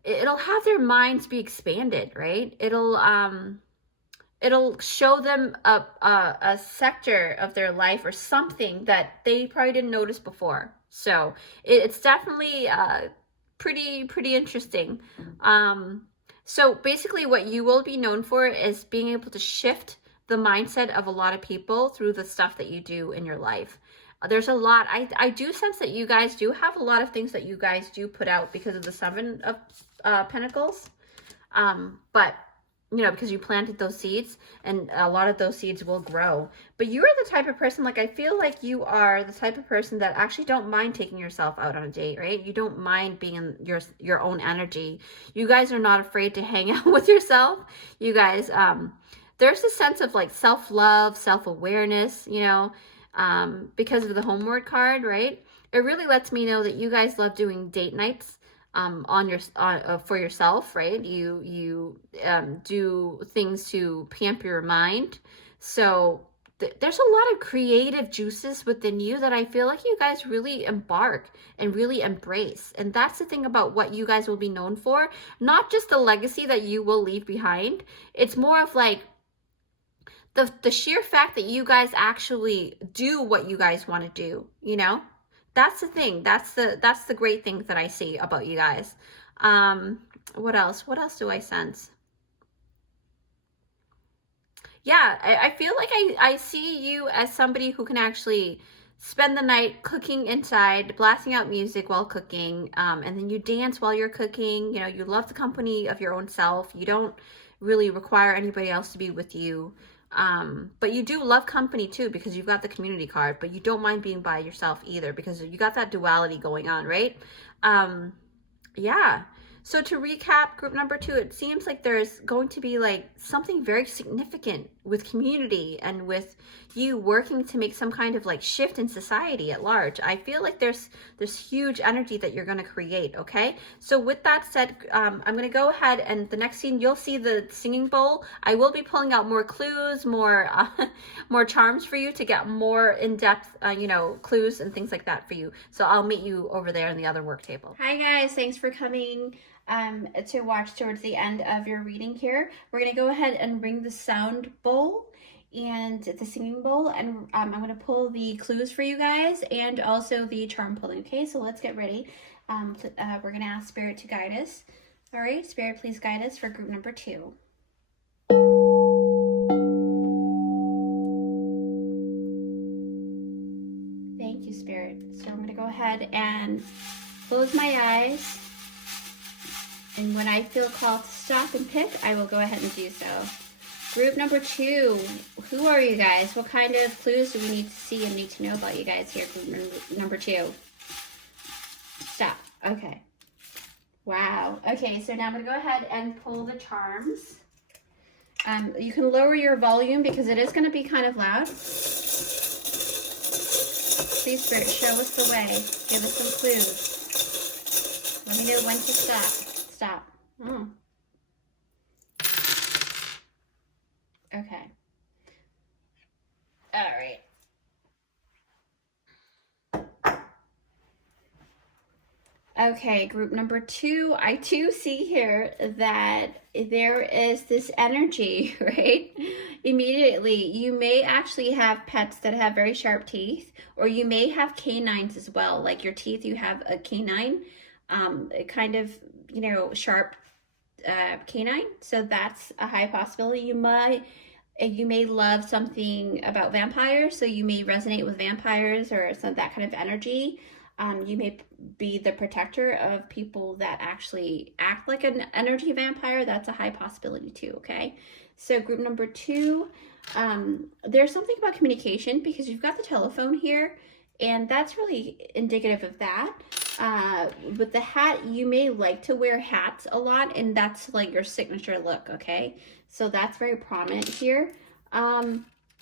it'll have their minds be expanded, right? It'll show them a sector of their life or something that they probably didn't notice before. So it's definitely pretty interesting. So basically what you will be known for is being able to shift the mindset of a lot of people through the stuff that you do in your life. There's a lot. I do sense that you guys do have a lot of things that you guys do put out because of the Seven of Pentacles. But because you planted those seeds, and a lot of those seeds will grow. But you're the type of person, like, I feel like you are the type of person that actually don't mind taking yourself out on a date, right? You don't mind being in your own energy. You guys are not afraid to hang out with yourself. You guys, there's a sense of, like, self-love, self-awareness, because of the Homeward card, right? It really lets me know that you guys love doing date nights. For yourself, right? You do things to pamper your mind. So there's a lot of creative juices within you that I feel like you guys really embark and really embrace. And that's the thing about what you guys will be known for. Not just the legacy that you will leave behind. It's more of like the sheer fact that you guys actually do what you guys want to do, That's the thing. That's the great thing that I see about you guys. What else? What else do I sense? Yeah, I feel like I see you as somebody who can actually spend the night cooking inside, blasting out music while cooking, and then you dance while you're cooking. You know, you love the company of your own self. You don't really require anybody else to be with you. But you do love company too because you've got the community card, but you don't mind being by yourself either because you got that duality going on, right? Um, yeah. So to recap, group number 2, it seems like there's going to be like something very significant with community and with you working to make some kind of like shift in society at large. I feel like there's huge energy that you're going to create. Okay. So with that said, I'm going to go ahead and the next scene, you'll see the singing bowl. I will be pulling out more clues, more more charms for you to get more in-depth, you know, clues and things like that for you. So I'll meet you over there in the other work table. Hi guys, thanks for coming to watch towards the end of your reading here. We're going to go ahead and ring the sound bowl and the singing bowl, and I'm going to pull the clues for you guys and also the charm pulling. Okay, so let's get ready. We're going to ask Spirit to guide us. All right, Spirit, please guide us for group number 2. Thank you, Spirit. So I'm going to go ahead and close my eyes. And when I feel called to stop and pick, I will go ahead and do so. Group number 2, who are you guys? What kind of clues do we need to see and need to know about you guys here? Group number 2. Stop. Okay. Wow. Okay, so now I'm going to go ahead and pull the charms. You can lower your volume because it is going to be kind of loud. Please, Spirit, show us the way. Give us some clues. Let me know when to stop. Stop. Oh. Okay. All right. Okay, group number 2, I do see here that there is this energy, right? Immediately, you may actually have pets that have very sharp teeth, or you may have canines as well. Like your teeth, you have a canine, kind of, you know, sharp canine. So that's a high possibility. You may love something about vampires, so you may resonate with vampires or some that kind of energy. You may be the protector of people that actually act like an energy vampire. That's a high possibility too, okay? So group number 2, there's something about communication because you've got the telephone here, and that's really indicative of that. With the hat, you may like to wear hats a lot, and that's like your signature look, okay? So that's very prominent here.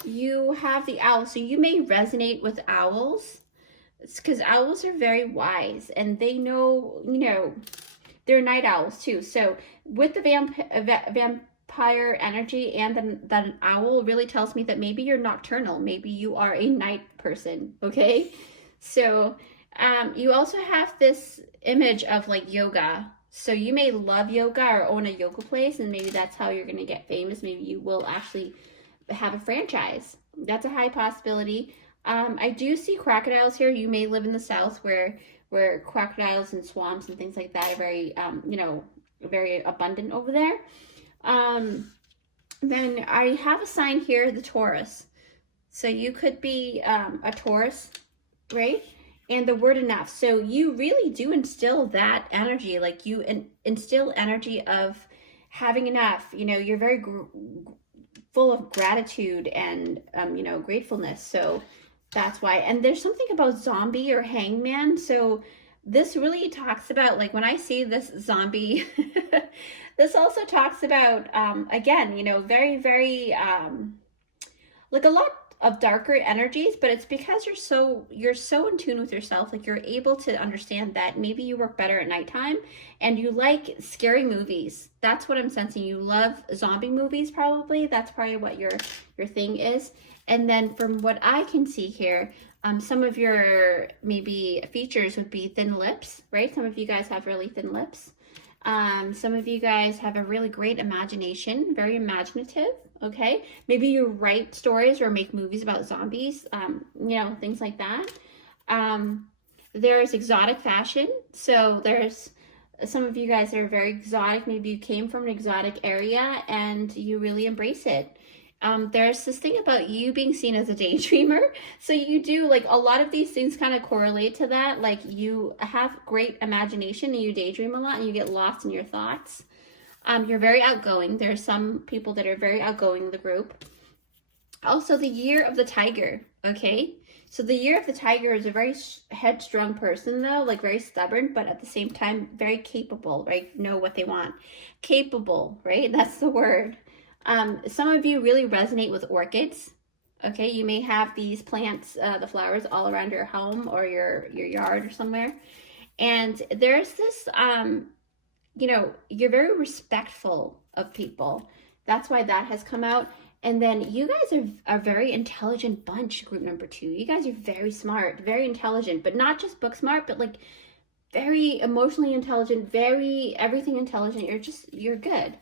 You have the owl, so you may resonate with owls. It's because owls are very wise and they know, you know, they're night owls too. So with the vampire energy and the owl really tells me that maybe you're nocturnal. Maybe you are a night person, okay? So you also have this image of like yoga. So you may love yoga or own a yoga place, and maybe that's how you're going to get famous. Maybe you will actually have a franchise. That's a high possibility. I do see crocodiles here. You may live in the South where crocodiles and swamps and things like that are very, you know, very abundant over there. Then I have a sign here, the Taurus. So you could be a Taurus, right? And the word enough. So you really do instill that energy. Like you instill energy of having enough. You know, you're very full of gratitude and, you know, gratefulness. So that's why. And there's something about zombie or hangman. So this really talks about, like, when I see this zombie, this also talks about, again, you know, very, very, like a lot of darker energies, but it's because you're so in tune with yourself. Like, you're able to understand that maybe you work better at nighttime and you like scary movies. That's what I'm sensing. You love zombie movies, probably. That's probably what your thing is. And then from what I can see here, some of your maybe features would be thin lips, right? Some of you guys have really thin lips. Some of you guys have a really great imagination, very imaginative, okay? Maybe you write stories or make movies about zombies, you know, things like that. There's exotic fashion. So there's some of you guys that are very exotic. Maybe you came from an exotic area and you really embrace it. There's this thing about you being seen as a daydreamer. So you do, like, a lot of these things kind of correlate to that. Like, you have great imagination and you daydream a lot and you get lost in your thoughts. You're very outgoing. There's some people that are very outgoing in the group. Also, the year of the tiger, okay? So the year of the tiger is a very headstrong person, though, like very stubborn, but at the same time, very capable, right? Know what they want. Capable, right? That's the word. Some of you really resonate with orchids, okay? You may have these plants, the flowers all around your home or your yard or somewhere. And there's this, you know, you're very respectful of people. That's why that has come out. And then you guys are a very intelligent bunch, group number 2. You guys are very smart, very intelligent, but not just book smart, but like very emotionally intelligent, very everything intelligent. You're good.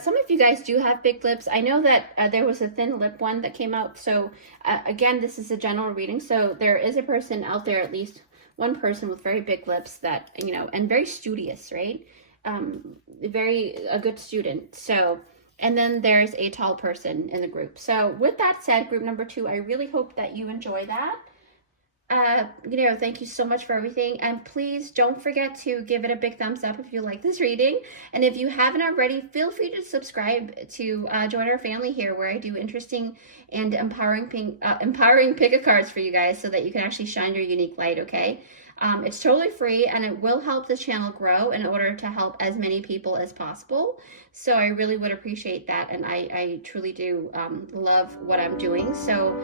Some of you guys do have big lips. I know that there was a thin lip one that came out. So again, this is a general reading. So there is a person out there, at least one person with very big lips that, you know, and very studious, right? A good student. So, and then there's a tall person in the group. So with that said, group number 2, I really hope that you enjoy that. You know, thank you so much for everything. And please don't forget to give it a big thumbs up if you like this reading. And if you haven't already, feel free to subscribe to join our family here, where I do interesting and empowering pick a cards for you guys so that you can actually shine your unique light, okay? It's totally free and it will help this channel grow in order to help as many people as possible. So I really would appreciate that, and I truly do love what I'm doing. So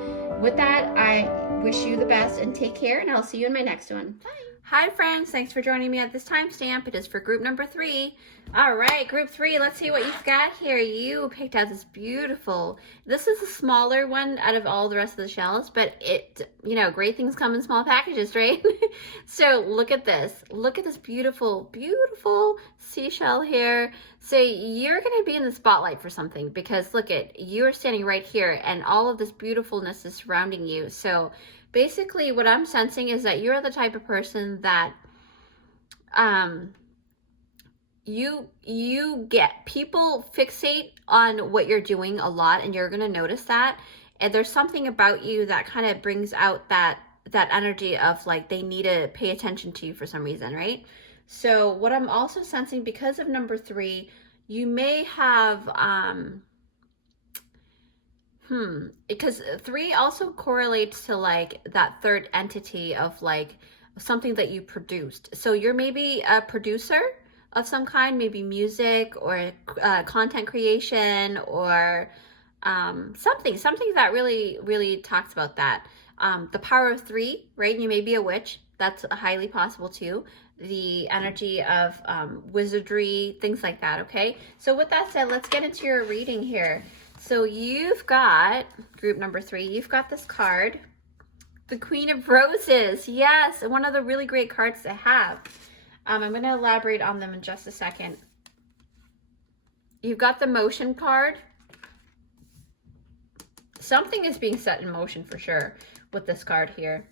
with that, I wish you the best and take care, and I'll see you in my next one. Bye. Hi friends, thanks for joining me at this timestamp. It is for group number 3. All right, group 3, let's see what you've got here. You picked out this beautiful, this is a smaller one out of all the rest of the shells, but it, you know, great things come in small packages, right? So look at this. Look at this beautiful, beautiful seashell here. So you're gonna be in the spotlight for something, because look at, you're standing right here and all of this beautifulness is surrounding you. So basically what I'm sensing is that you're the type of person that you get people fixate on what you're doing a lot, and you're going to notice that. And there's something about you that kind of brings out that energy of like they need to pay attention to you for some reason, right? So what I'm also sensing, because of number 3, you may have because 3 also correlates to like that third entity of like something that you produced. So you're maybe a producer of some kind, maybe music or content creation or something that really talks about that. The power of 3, right? You may be a witch. That's highly possible too. The energy of wizardry, things like that, okay? So with that said, let's get into your reading here. So you've got, group number 3, you've got this card, the Queen of Roses. Yes, one of the really great cards to have. I'm going to elaborate on them in just a second. You've got the motion card. Something is being set in motion for sure with this card here.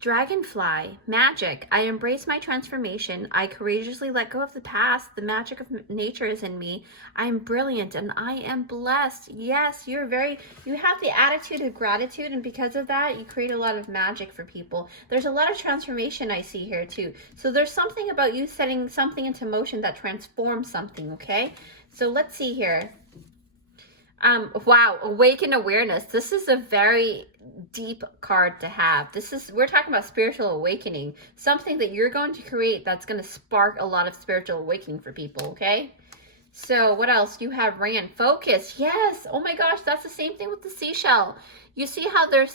Dragonfly, magic. I embrace my transformation. I courageously let go of the past. The magic of nature is in me. I am brilliant and I am blessed. Yes, you have the attitude of gratitude, and because of that, you create a lot of magic for people. There's a lot of transformation I see here too. So there's something about you setting something into motion that transforms something, okay? So let's see here. Wow, awaken awareness. This is a very deep card to have. We're talking about spiritual awakening, something that you're going to create that's going to spark a lot of spiritual awakening for people, okay? So what else? You have Rand, focus. Yes. Oh my gosh, that's the same thing with the seashell. You see how there's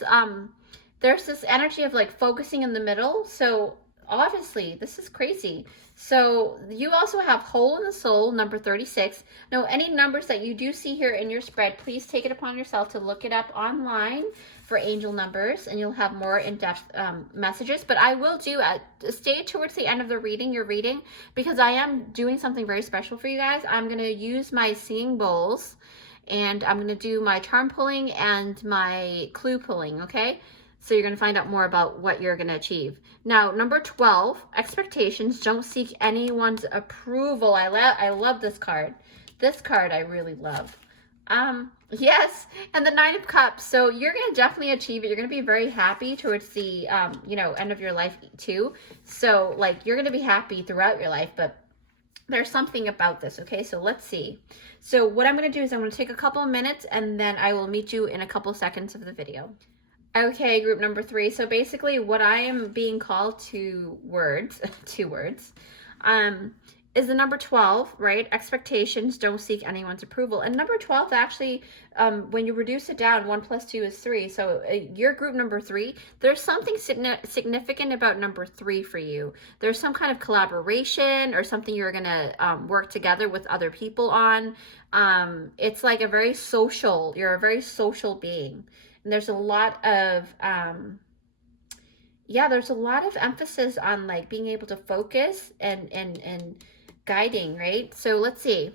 this energy of like focusing in the middle. So obviously this is crazy. So you also have hole in the soul, number 36. Now, any numbers that you do see here in your spread, please take it upon yourself to look it up online for angel numbers, and you'll have more in-depth messages. But I will stay towards the end of the reading, your reading, because I am doing something very special for you guys. I'm going to use my singing bowls, and I'm going to do my charm pulling and my clue pulling, okay? So you're going to find out more about what you're going to achieve. Now, number 12, expectations. Don't seek anyone's approval. I love this card. This card I really love. Yes, and the Nine of Cups. So you're going to definitely achieve it. You're going to be very happy towards the, end of your life too. So like, you're going to be happy throughout your life, but there's something about this. Okay, so let's see. So what I'm going to do is I'm going to take a couple of minutes and then I will meet you in a couple seconds of the video. Okay, group number 3. So basically what I am being called to words, two words, is the number 12, right? Expectations, don't seek anyone's approval. And number 12, actually, when you reduce it down, 1 plus 2 is 3. So you're group number 3. There's something significant about number 3 for you. There's some kind of collaboration or something you're going to work together with other people on. It's like you're a very social being. And there's a lot of, there's a lot of emphasis on like being able to focus and guiding, right? So let's see.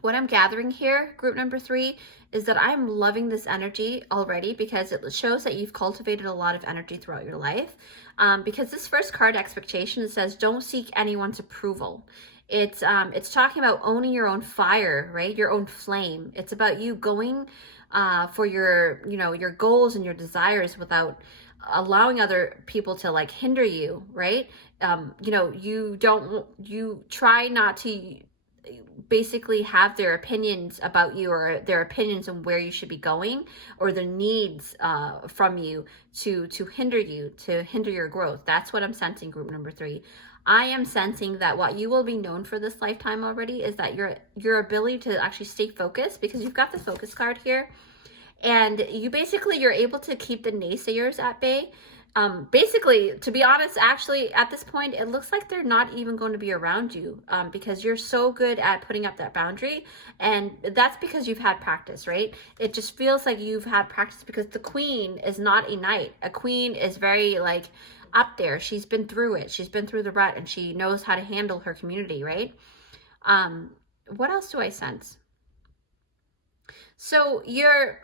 What I'm gathering here, group number 3, is that I'm loving this energy already because it shows that you've cultivated a lot of energy throughout your life. Because this first card, expectation, says don't seek anyone's approval. It's talking about owning your own fire, right? Your own flame. It's about you going for your goals and your desires without allowing other people to like hinder you, right? You try not to basically have their opinions about you or their opinions on where you should be going or the needs from you to hinder your growth. That's what I'm sensing, group number 3. I am sensing that what you will be known for this lifetime already is that your ability to actually stay focused, because you've got the focus card here. And you're able to keep the naysayers at bay. Basically, to be honest, actually, at this point, it looks like they're not even going to be around you because you're so good at putting up that boundary. And that's because you've had practice, right? It just feels like you've had practice because the queen is not a knight. A queen is very like up there. She's been through it. She's been through the rut and she knows how to handle her community, right? What else do I sense? So I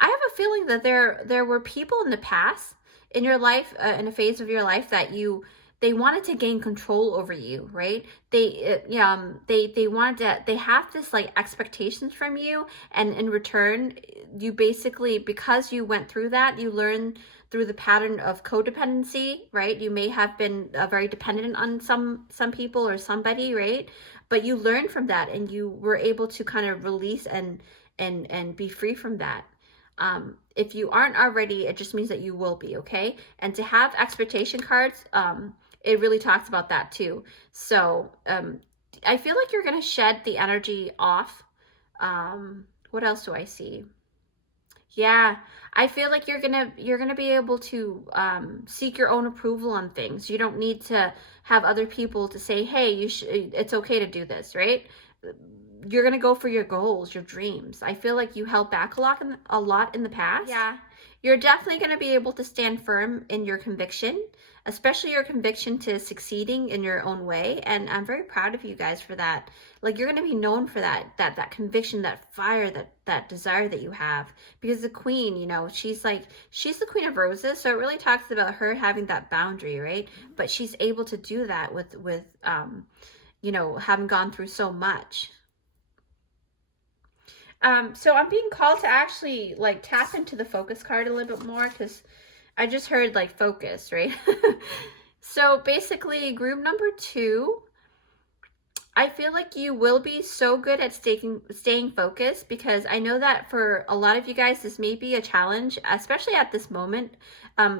have a feeling that there were people in the past in your life, in a phase of your life that they wanted to gain control over you, right? They have this like expectations from you, and in return, you basically, because you went through that, you learn through the pattern of codependency, right? You may have been very dependent on some people or somebody, right? But you learned from that and you were able to kind of release and be free from that. If you aren't already, it just means that you will be, okay? And to have expectation cards, it really talks about that too. So I feel like you're going to shed the energy off. What else do I see? Yeah, I feel like you're gonna be able to seek your own approval on things. You don't need to have other people to say, "Hey, it's okay to do this," right? You're gonna go for your goals, your dreams. I feel like you held back a lot in the past. Yeah, you're definitely gonna be able to stand firm in your conviction, especially your conviction to succeeding in your own way. And I'm very proud of you guys for that. Like, you're going to be known for that conviction, that fire, that desire that you have. Because the queen, she's the queen of roses. So it really talks about her having that boundary, right? But she's able to do that with having gone through so much. So I'm being called to actually like tap into the focus card a little bit more, because I just heard like focus, right? So basically, group number 2, I feel like you will be so good at staying focused, because I know that for a lot of you guys, this may be a challenge, especially at this moment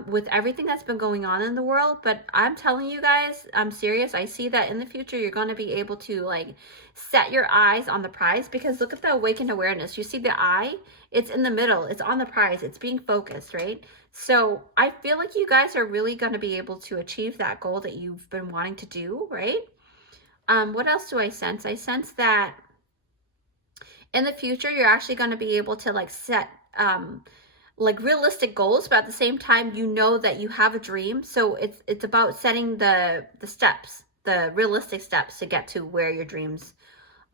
with everything that's been going on in the world. But I'm telling you guys, I'm serious. I see that in the future, you're going to be able to like set your eyes on the prize, because look at the awakened awareness. You see the eye? It's in the middle. It's on the prize. It's being focused, right? So I feel like you guys are really going to be able to achieve that goal that you've been wanting to do, right? What else do I sense? I sense that in the future, you're actually going to be able to like set like realistic goals, but at the same time, you know that you have a dream. So it's about setting the steps, the realistic steps to get to where your dreams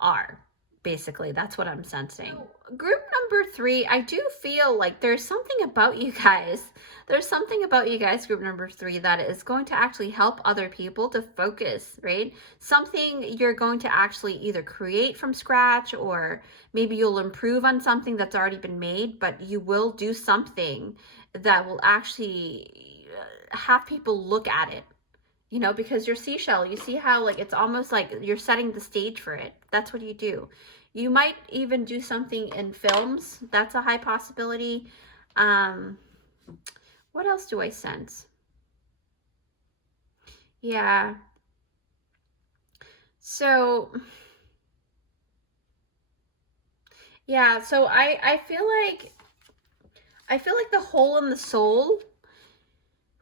are. Basically, that's what I'm sensing. So, group number 3, I do feel like there's something about you guys. There's something about you guys, group number 3, that is going to actually help other people to focus, right? Something you're going to actually either create from scratch, or maybe you'll improve on something that's already been made, but you will do something that will actually have people look at it. You know, because your seashell, you see how like it's almost like you're setting the stage for it. That's what you do. You might even do something in films. That's a high possibility. What else do I sense? Yeah. So, yeah, so I feel like the hole in the soul,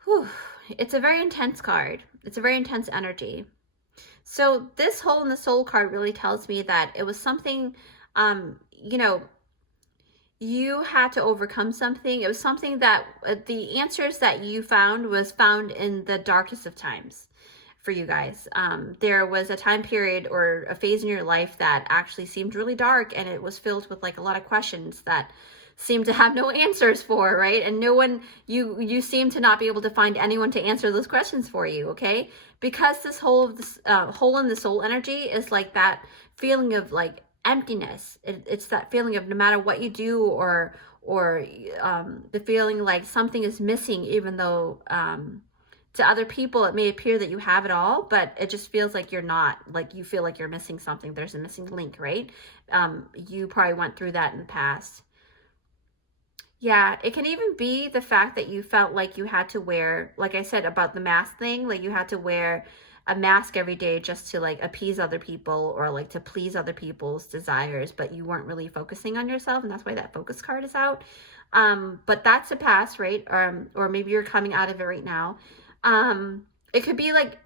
whew, it's a very intense card. It's a very intense energy. So this hole in the soul card really tells me that it was something, you know, you had to overcome something. It was something that the answers that you found was found in the darkest of times for you guys. There was a time period or a phase in your life that actually seemed really dark, and it was filled with like a lot of questions that seem to have no answers for, right? And no one, you seem to not be able to find anyone to answer those questions for you, okay? Because this hole in the soul energy is like that feeling of like emptiness. It's that feeling of no matter what you do, or the feeling like something is missing, even though to other people it may appear that you have it all, but it just feels like you're not, like you feel like you're missing something. There's a missing link, right? You probably went through that in the past. Yeah, it can even be the fact that you felt like you had to wear, like I said about the mask thing, like you had to wear a mask every day just to like appease other people, or like to please other people's desires, but you weren't really focusing on yourself, and that's why that focus card is out. But that's a past, right? Or maybe you're coming out of it right now. It could be like,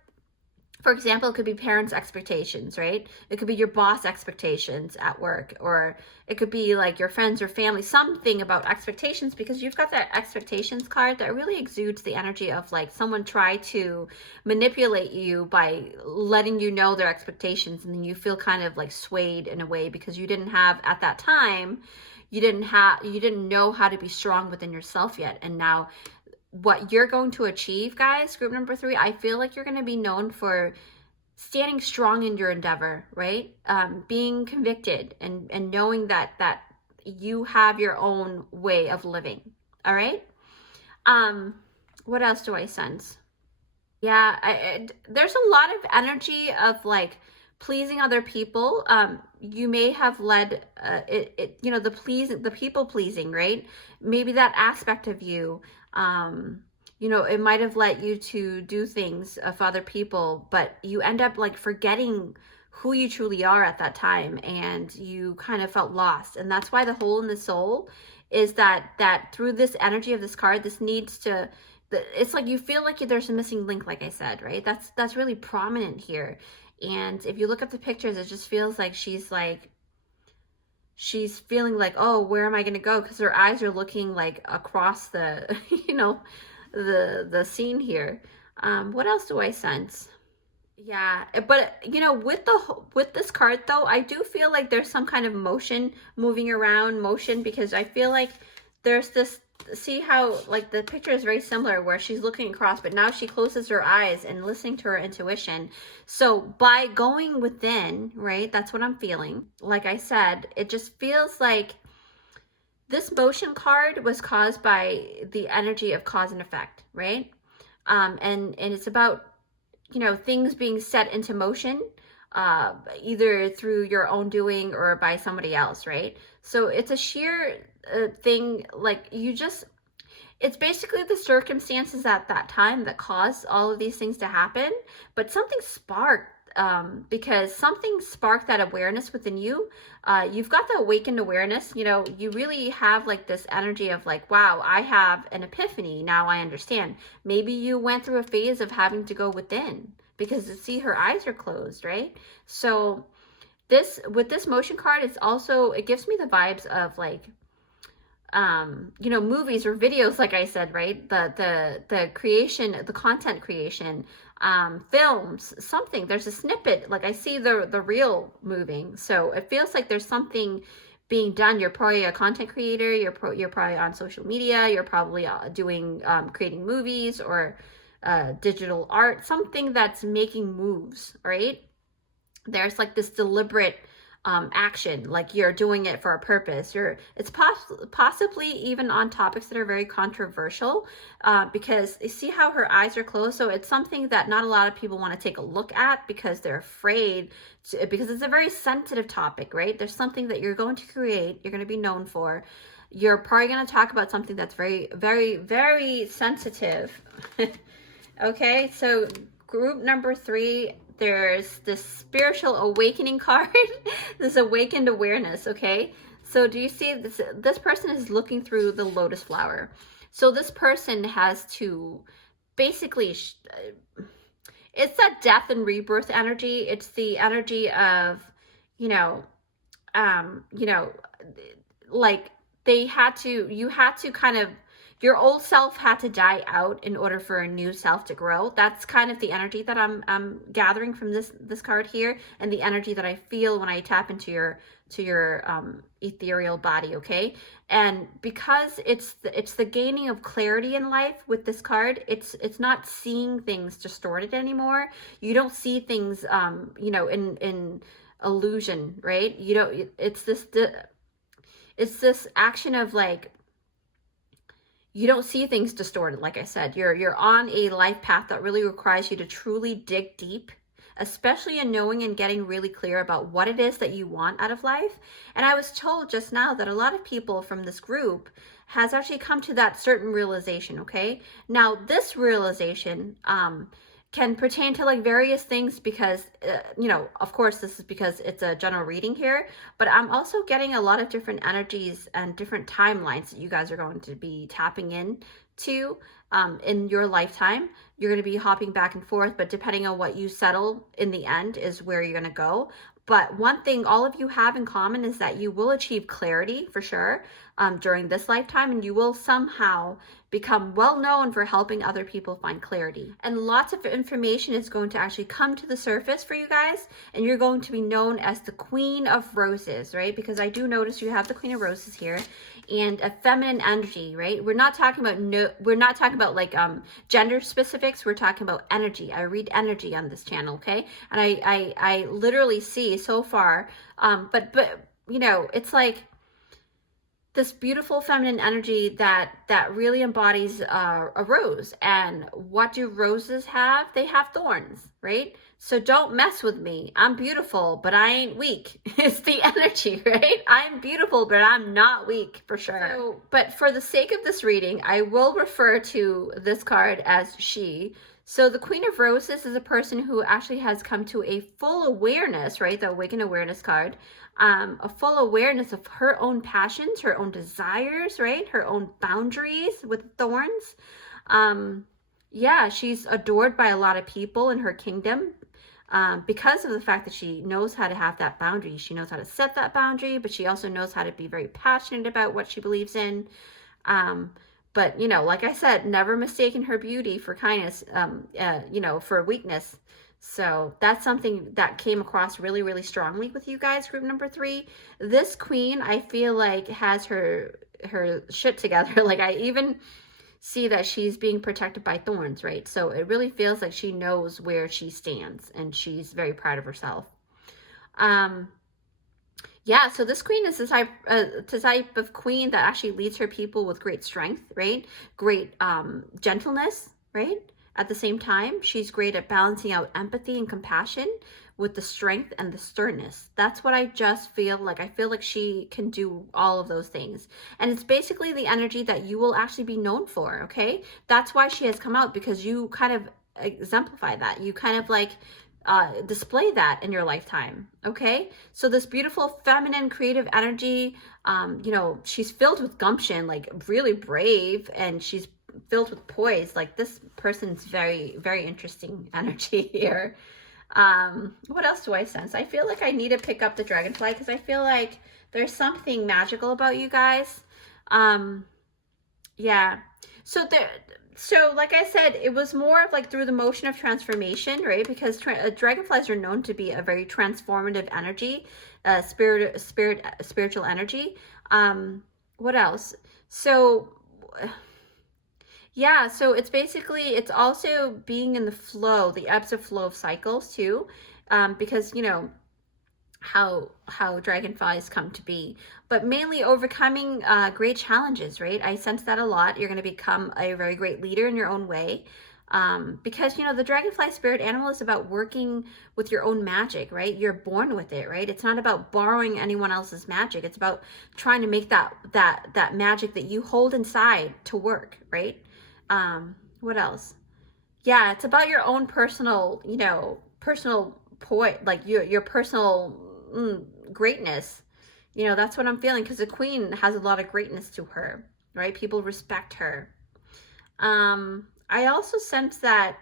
for example, it could be parents' expectations, right? It could be your boss expectations at work, or it could be like your friends or family, something about expectations, because you've got that expectations card that really exudes the energy of like someone tried to manipulate you by letting you know their expectations, and then you feel kind of like swayed in a way because you didn't have, at that time, you didn't know how to be strong within yourself yet. And now what you're going to achieve, guys, group number 3, I feel like you're going to be known for standing strong in your endeavor, right? Being convicted and knowing that you have your own way of living. All right. What else do I sense? Yeah, there's a lot of energy of like pleasing other people. You may have led the people pleasing, right? Maybe that aspect of you, it might have led you to do things of other people, but you end up like forgetting who you truly are at that time, and you kind of felt lost. And that's why the hole in the soul is that through this energy of this card, this needs to, it's like you feel like there's a missing link, like I said, right? That's really prominent here. And if you look at the pictures, it just feels like she's feeling like, oh, where am I going to go? Because her eyes are looking like across the, the scene here. What else do I sense? Yeah, but with this card though, I do feel like there's some kind of motion, moving around motion, because I feel like there's this, see how like the picture is very similar where she's looking across, but now she closes her eyes and listening to her intuition. So by going within, right, that's what I'm feeling. Like I said, it just feels like this motion card was caused by the energy of cause and effect, right? And it's about, things being set into motion, either through your own doing or by somebody else, right? So it's a sheer thing, like it's basically the circumstances at that time that caused all of these things to happen, but something sparked, because something sparked that awareness within you. You've got the awakened awareness, you really have like this energy of like, wow, I have an epiphany. Now I understand. Maybe you went through a phase of having to go within, because see, her eyes are closed, right? So with this motion card, it gives me the vibes of like, you know, movies or videos, like I said, right? The creation, the content creation, films, something. There's a snippet, like I see the reel moving, so it feels like there's something being done. You're probably a content creator. You're probably on social media. You're probably doing creating movies or digital art, something that's making moves, right? There's like this deliberate action, like you're doing it for a purpose. It's possibly even on topics that are very controversial, because you see how her eyes are closed. So it's something that not a lot of people want to take a look at because they're afraid because it's a very sensitive topic, right? There's something that you're going to create, you're going to be known for. You're probably going to talk about something that's very, very, very sensitive. Okay, so group number 3, there's this spiritual awakening card, this awakened awareness, okay? So do you see this? This person is looking through the lotus flower. So this person has to basically, it's that death and rebirth energy. It's the energy of, you know, like you had to kind of, your old self had to die out in order for a new self to grow. That's kind of the energy that I'm gathering from this card here, and the energy that I feel when I tap into your ethereal body, okay? And because it's the gaining of clarity in life with this card, it's not seeing things distorted anymore. You don't see things you know, in illusion, right? You know, it's this action of like, you don't see things distorted. Like I said, you're on a life path that really requires you to truly dig deep, especially in knowing and getting really clear about what it is that you want out of life. And I was told just now that a lot of people from this group has actually come to that certain realization, okay? Now, this realization can pertain to like various things because, you know, of course, this is because it's a general reading here, but I'm also getting a lot of different energies and different timelines that you guys are going to be tapping in to in your lifetime. You're going to be hopping back and forth, but depending on what you settle in the end is where you're going to go. But one thing all of you have in common is that you will achieve clarity for sure during this lifetime, and you will somehow become well known for helping other people find clarity. And lots of information is going to actually come to the surface for you guys, and you're going to be known as the Queen of Roses, right? Because I do notice you have the Queen of Roses here, and a feminine energy, right? We're not talking about like gender specifics. We're talking about energy. I read energy on this channel, okay? And I literally see so far, but you know, it's like this beautiful feminine energy that really embodies a rose. And what do roses have? They have thorns, right? So don't mess with me. I'm beautiful, but I ain't weak. It's the energy, right? I'm beautiful, but I'm not weak for sure. So, but for the sake of this reading, I will refer to this card as she. So the Queen of Roses is a person who actually has come to a full awareness, right? The Awakened Awareness card. A full awareness of her own passions, her own desires, right? Her own boundaries with thorns. Yeah, she's adored by a lot of people in her kingdom because of the fact that she knows how to have that boundary. She knows how to set that boundary, but she also knows how to be very passionate about what she believes in. But, you know, like I said, never mistaking her beauty for kindness, you know, for weakness. So that's something that came across really, really strongly with you guys, group number 3. This queen, I feel like, has her shit together. Like, I even see that she's being protected by thorns, right? So it really feels like she knows where she stands, and she's very proud of herself. Yeah, so this queen is the type of queen that actually leads her people with great strength, right? Great gentleness, right? At the same time, she's great at balancing out empathy and compassion with the strength and the sternness. That's what I just feel like. I feel like she can do all of those things. And it's basically the energy that you will actually be known for, okay? That's why she has come out, because you kind of exemplify that. You kind of like display that in your lifetime, okay? So this beautiful feminine creative energy, you know, she's filled with gumption, like really brave, and she's filled with poise. Like, this person's very, very interesting energy here. What else do I sense? I feel like I need to pick up the dragonfly because I feel like there's something magical about you guys. Yeah. So there, so like I said, it was more of like through the motion of transformation, right? Because dragonflies are known to be a very transformative energy, spiritual energy. What else? So yeah, so it's basically, it's also being in the flow, the ebbs and flow of cycles too, because you know how dragonflies come to be, but mainly overcoming great challenges, right? I sense that a lot. You're going to become a very great leader in your own way, because you know the dragonfly spirit animal is about working with your own magic, right? You're born with it, right? It's not about borrowing anyone else's magic. It's about trying to make that magic that you hold inside to work, right? What else? Yeah, it's about your own personal, you know, personal point, like your personal greatness. You know, that's what I'm feeling, because the queen has a lot of greatness to her, right? People respect her. I also sense that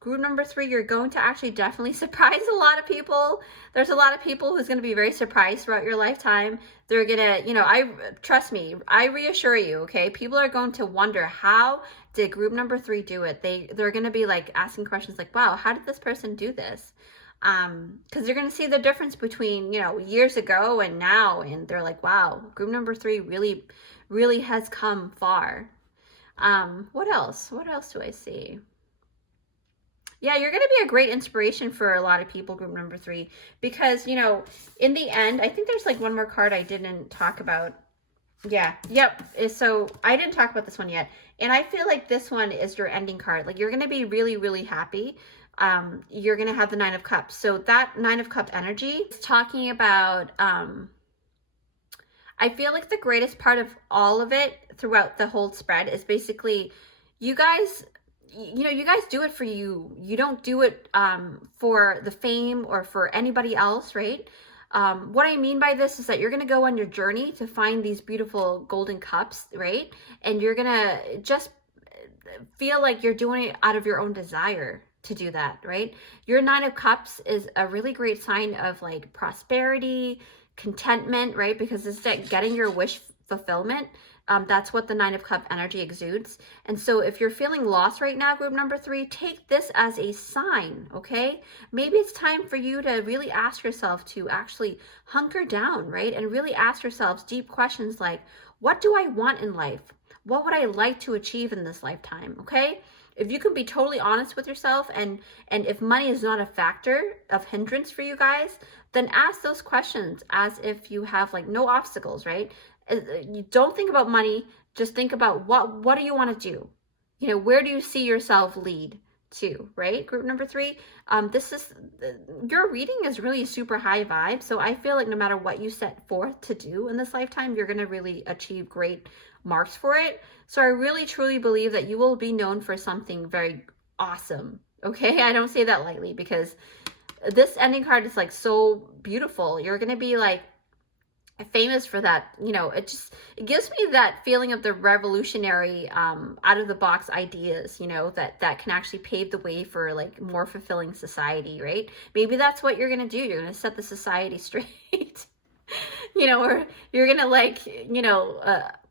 group number 3, you're going to actually definitely surprise a lot of people. There's a lot of people who's going to be very surprised throughout your lifetime. They're going to, you know, trust me, I reassure you, okay? People are going to wonder, how did group number 3 do it? They're going to be like asking questions like, wow, how did this person do this? Because you're going to see the difference between, you know, years ago and now, and they're like, wow, group number 3 really has come far. What else do I see? Yeah, you're going to be a great inspiration for a lot of people, group number 3, because, you know, in the end, I think there's like one more card I didn't talk about. Yeah, yep. So I didn't talk about this one yet. And I feel like this one is your ending card. Like, you're going to be really, really happy. You're going to have the 9 of Cups. So that 9 of Cup energy is talking about, I feel like the greatest part of all of it throughout the whole spread is basically you guys, you know, you guys do it for you. You don't do it for the fame or for anybody else, right? What I mean by this is that you're going to go on your journey to find these beautiful golden cups, right? And you're going to just feel like you're doing it out of your own desire to do that, right? Your 9 of Cups is a really great sign of like prosperity, contentment, right? Because it's like getting your wish fulfillment. That's what the 9 of Cup energy exudes. And so if you're feeling lost right now, group number 3, take this as a sign, okay? Maybe it's time for you to really ask yourself to actually hunker down, right? And really ask yourselves deep questions like, what do I want in life? What would I like to achieve in this lifetime, okay? If you can be totally honest with yourself, and if money is not a factor of hindrance for you guys, then ask those questions as if you have like no obstacles, right? You don't think about money, just think about what do you want to do? You know, where do you see yourself lead to, right? Group number 3, this is, your reading is really super high vibe. So I feel like no matter what you set forth to do in this lifetime, you're going to really achieve great marks for it. So I really truly believe that you will be known for something very awesome. Okay, I don't say that lightly, because this ending card is like so beautiful. You're going to be like famous for that. You know, it gives me that feeling of the revolutionary out of the box ideas, you know, that can actually pave the way for like more fulfilling society, right? Maybe that's what you're going to do. You're going to set the society straight. You know, or you're going to like, you know,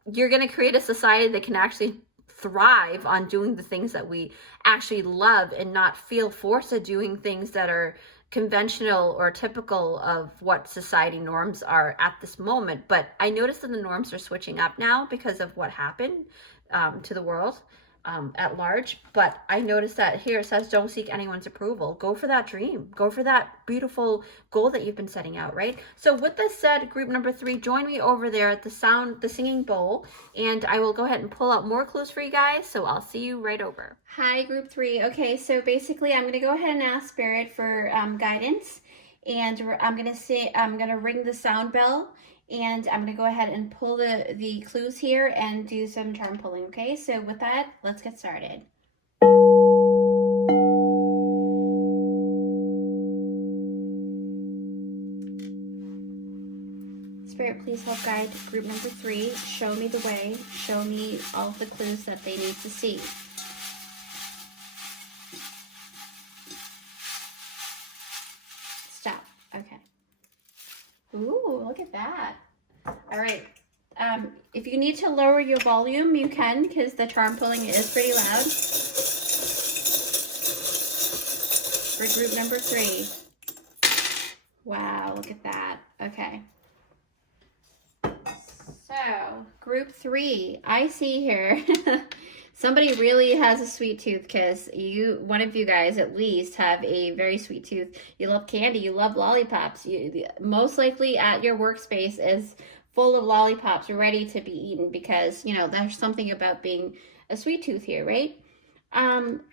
you're going to create a society that can actually thrive on doing the things that we actually love, and not feel forced to doing things that are conventional or typical of what society norms are at this moment. But I noticed that the norms are switching up now because of what happened to the world at large. But I noticed that here it says, don't seek anyone's approval. Go for that dream. Go for that beautiful goal that you've been setting out, right? So with this said, group number 3, join me over there at the singing bowl, and I will go ahead and pull out more clues for you guys. So I'll see you right over. Hi, group 3. Okay, so basically I'm going to go ahead and ask Spirit for guidance, and I'm going to ring the sound bell, and I'm going to go ahead and pull the clues here and do some charm pulling, okay? So with that, let's get started. Spirit, please help guide group number 3. Show me the way. Show me all of the clues that they need to see. Stop. Okay. Ooh, look at that. All right. If you need to lower your volume, you can, because the charm pulling is pretty loud. For group number 3. Wow, look at that. Okay. So, group 3, I see here somebody really has a sweet tooth, because one of you guys at least have a very sweet tooth. You love candy, you love lollipops. Most likely at your workspace is full of lollipops ready to be eaten, because, you know, there's something about being a sweet tooth here, right?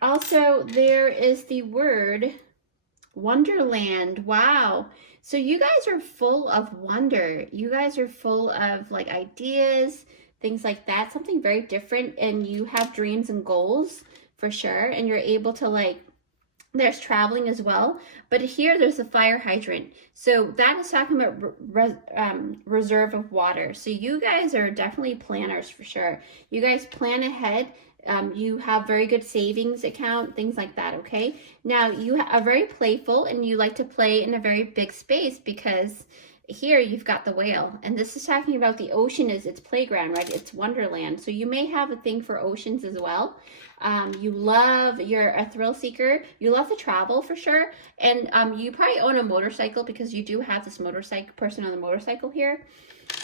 Also, there is the word Wonderland. Wow. So you guys are full of wonder. You guys are full of like ideas, things like that, something very different, and you have dreams and goals for sure, and you're able to, like, there's traveling as well, but here there's a fire hydrant. So that is talking about reserve of water. So you guys are definitely planners for sure. You guys plan ahead. You have very good savings account, things like that, okay? Now, you are very playful, and you like to play in a very big space, because here you've got the whale, and this is talking about the ocean is its playground, right? It's Wonderland. So you may have a thing for oceans as well. You're a thrill seeker. You love to travel for sure. And you probably own a motorcycle, because you do have this motorcycle person on the motorcycle here.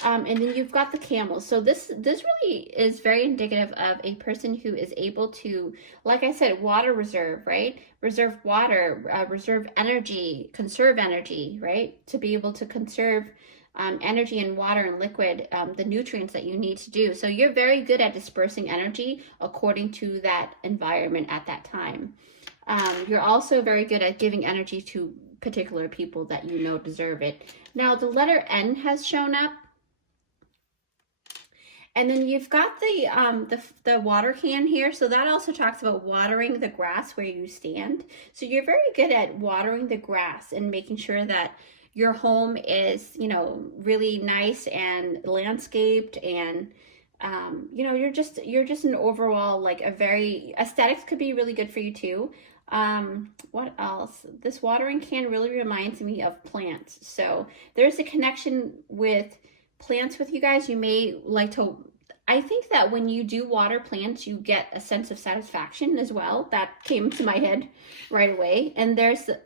And then you've got the camels. So this really is very indicative of a person who is able to, like I said, water reserve, right? Reserve water, reserve energy, conserve energy, right? To be able to conserve energy and water and liquid, the nutrients that you need to do. So you're very good at dispersing energy according to that environment at that time. You're also very good at giving energy to particular people that you know deserve it. Now, the letter N has shown up. And then you've got the water can here. So that also talks about watering the grass where you stand. So you're very good at watering the grass and making sure that your home is, you know, really nice and landscaped, and you know, you're just an overall, like, a very, aesthetics could be really good for you too. What else? This watering can really reminds me of plants. So there's a connection with plants with you guys. You may like to, I think that when you do water plants, you get a sense of satisfaction as well. That came to my head right away. And there's the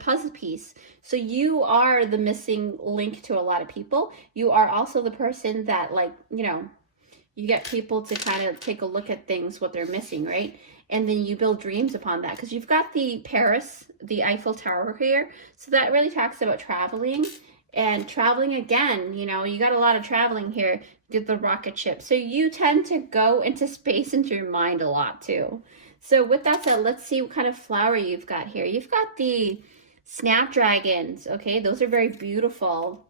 puzzle piece. So you are the missing link to a lot of people. You are also the person that, like, you know, you get people to kind of take a look at things, what they're missing, right? And then you build dreams upon that, because you've got the Paris, the Eiffel Tower here. So that really talks about traveling. And traveling again, you know, you got a lot of traveling here. Get the rocket ship. So you tend to go into space into your mind a lot too. So with that said, let's see what kind of flower you've got here. You've got the snapdragons. Okay, those are very beautiful.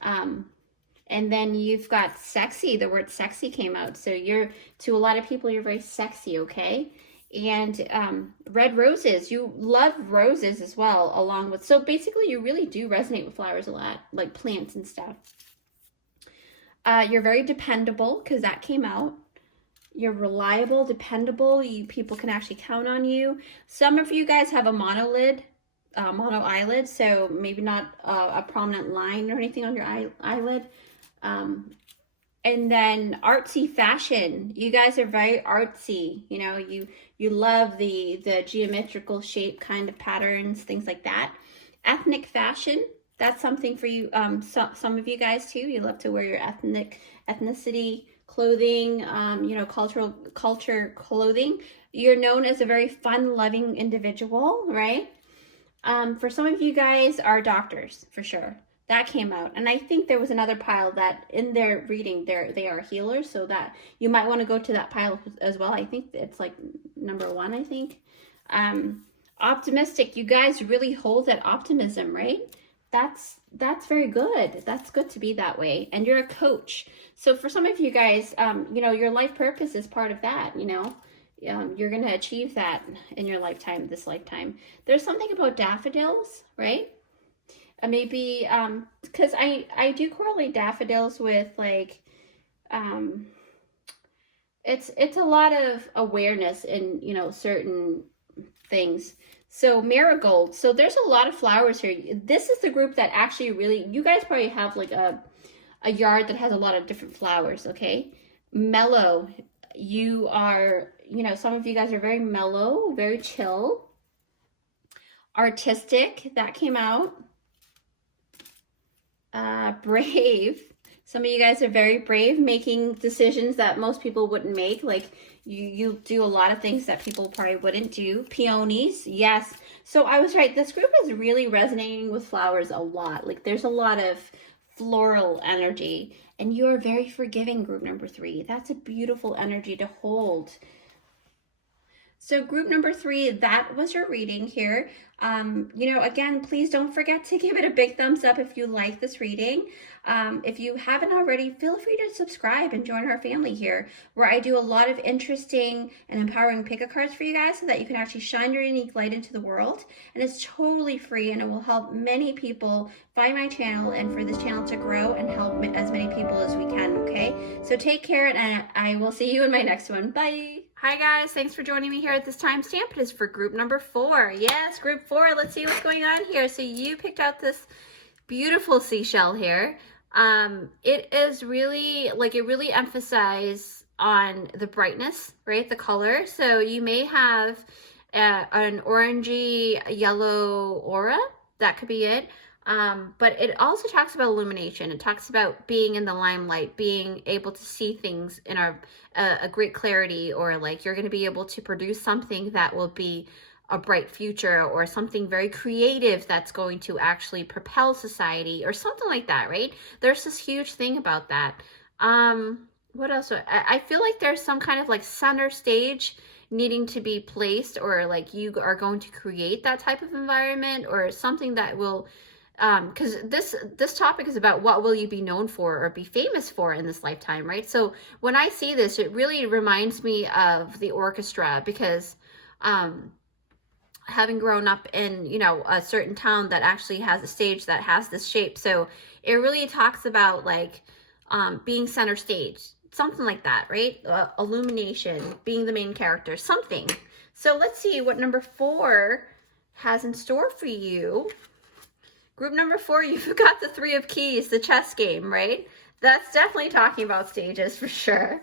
And then you've got sexy. The word sexy came out. So you're, to a lot of people, you're very sexy, okay? And red roses, you love roses as well, along with, so basically you really do resonate with flowers a lot, like plants and stuff. You're very dependable, because that came out. You're reliable, dependable, people can actually count on you. Some of you guys have a mono eyelid, so maybe not a prominent line or anything on your eyelid. And then artsy fashion. You guys are very artsy. You know, you love the geometrical shape kind of patterns, things like that. Ethnic fashion, that's something for you. Some of you guys too. You love to wear your ethnicity clothing. You know, culture clothing. You're known as a very fun-loving individual, right? For some of you guys are doctors for sure. That came out. And I think there was another pile that in their reading, they are healers. So that you might want to go to that pile as well. I think it's like number 1, I think. Optimistic. You guys really hold that optimism, right? That's very good. That's good to be that way. And you're a coach. So for some of you guys, you know, your life purpose is part of that, you know. You're going to achieve that in your lifetime, this lifetime. There's something about daffodils, right? Maybe, because I do correlate daffodils with, like, it's a lot of awareness in, you know, certain things. So marigold. So there's a lot of flowers here. This is the group that actually really, you guys probably have like a a yard that has a lot of different flowers, okay? Mellow, you are, you know, some of you guys are very mellow, very chill. Artistic, that came out. Brave, some of you guys are very brave, making decisions that most people wouldn't make. Like you do a lot of things that people probably wouldn't do. Peonies, yes. So I was right. This group is really resonating with flowers a lot. Like there's a lot of floral energy, and you're very forgiving, group number 3. That's a beautiful energy to hold. So group number 3, that was your reading here. You know, again, please don't forget to give it a big thumbs up if you like this reading. If you haven't already, feel free to subscribe and join our family here, where I do a lot of interesting and empowering pick-a cards for you guys so that you can actually shine your unique light into the world. And it's totally free, and it will help many people find my channel and for this channel to grow and help as many people as we can, okay? So take care, and I will see you in my next one. Bye! Hi guys, thanks for joining me here at this timestamp. It is for group number 4. Yes, group 4. Let's see what's going on here. So you picked out this beautiful seashell here. It is really, like, it really emphasizes on the brightness, right? The color. So you may have an orangey yellow aura. That could be it. But it also talks about illumination. It talks about being in the limelight, being able to see things in a great clarity, or like you're going to be able to produce something that will be a bright future, or something very creative that's going to actually propel society, or something like that, right? There's this huge thing about that. What else? I feel like there's some kind of like center stage needing to be placed, or like you are going to create that type of environment, or something that will because this topic is about what will you be known for or be famous for in this lifetime, right? So when I see this, it really reminds me of the orchestra, because having grown up in, you know, a certain town that actually has a stage that has this shape, so it really talks about like being center stage, something like that, right? Illumination, being the main character, something. So let's see what number 4 has in store for you. Group number 4, you've got the 3 of Keys, the chess game, right? That's definitely talking about stages for sure.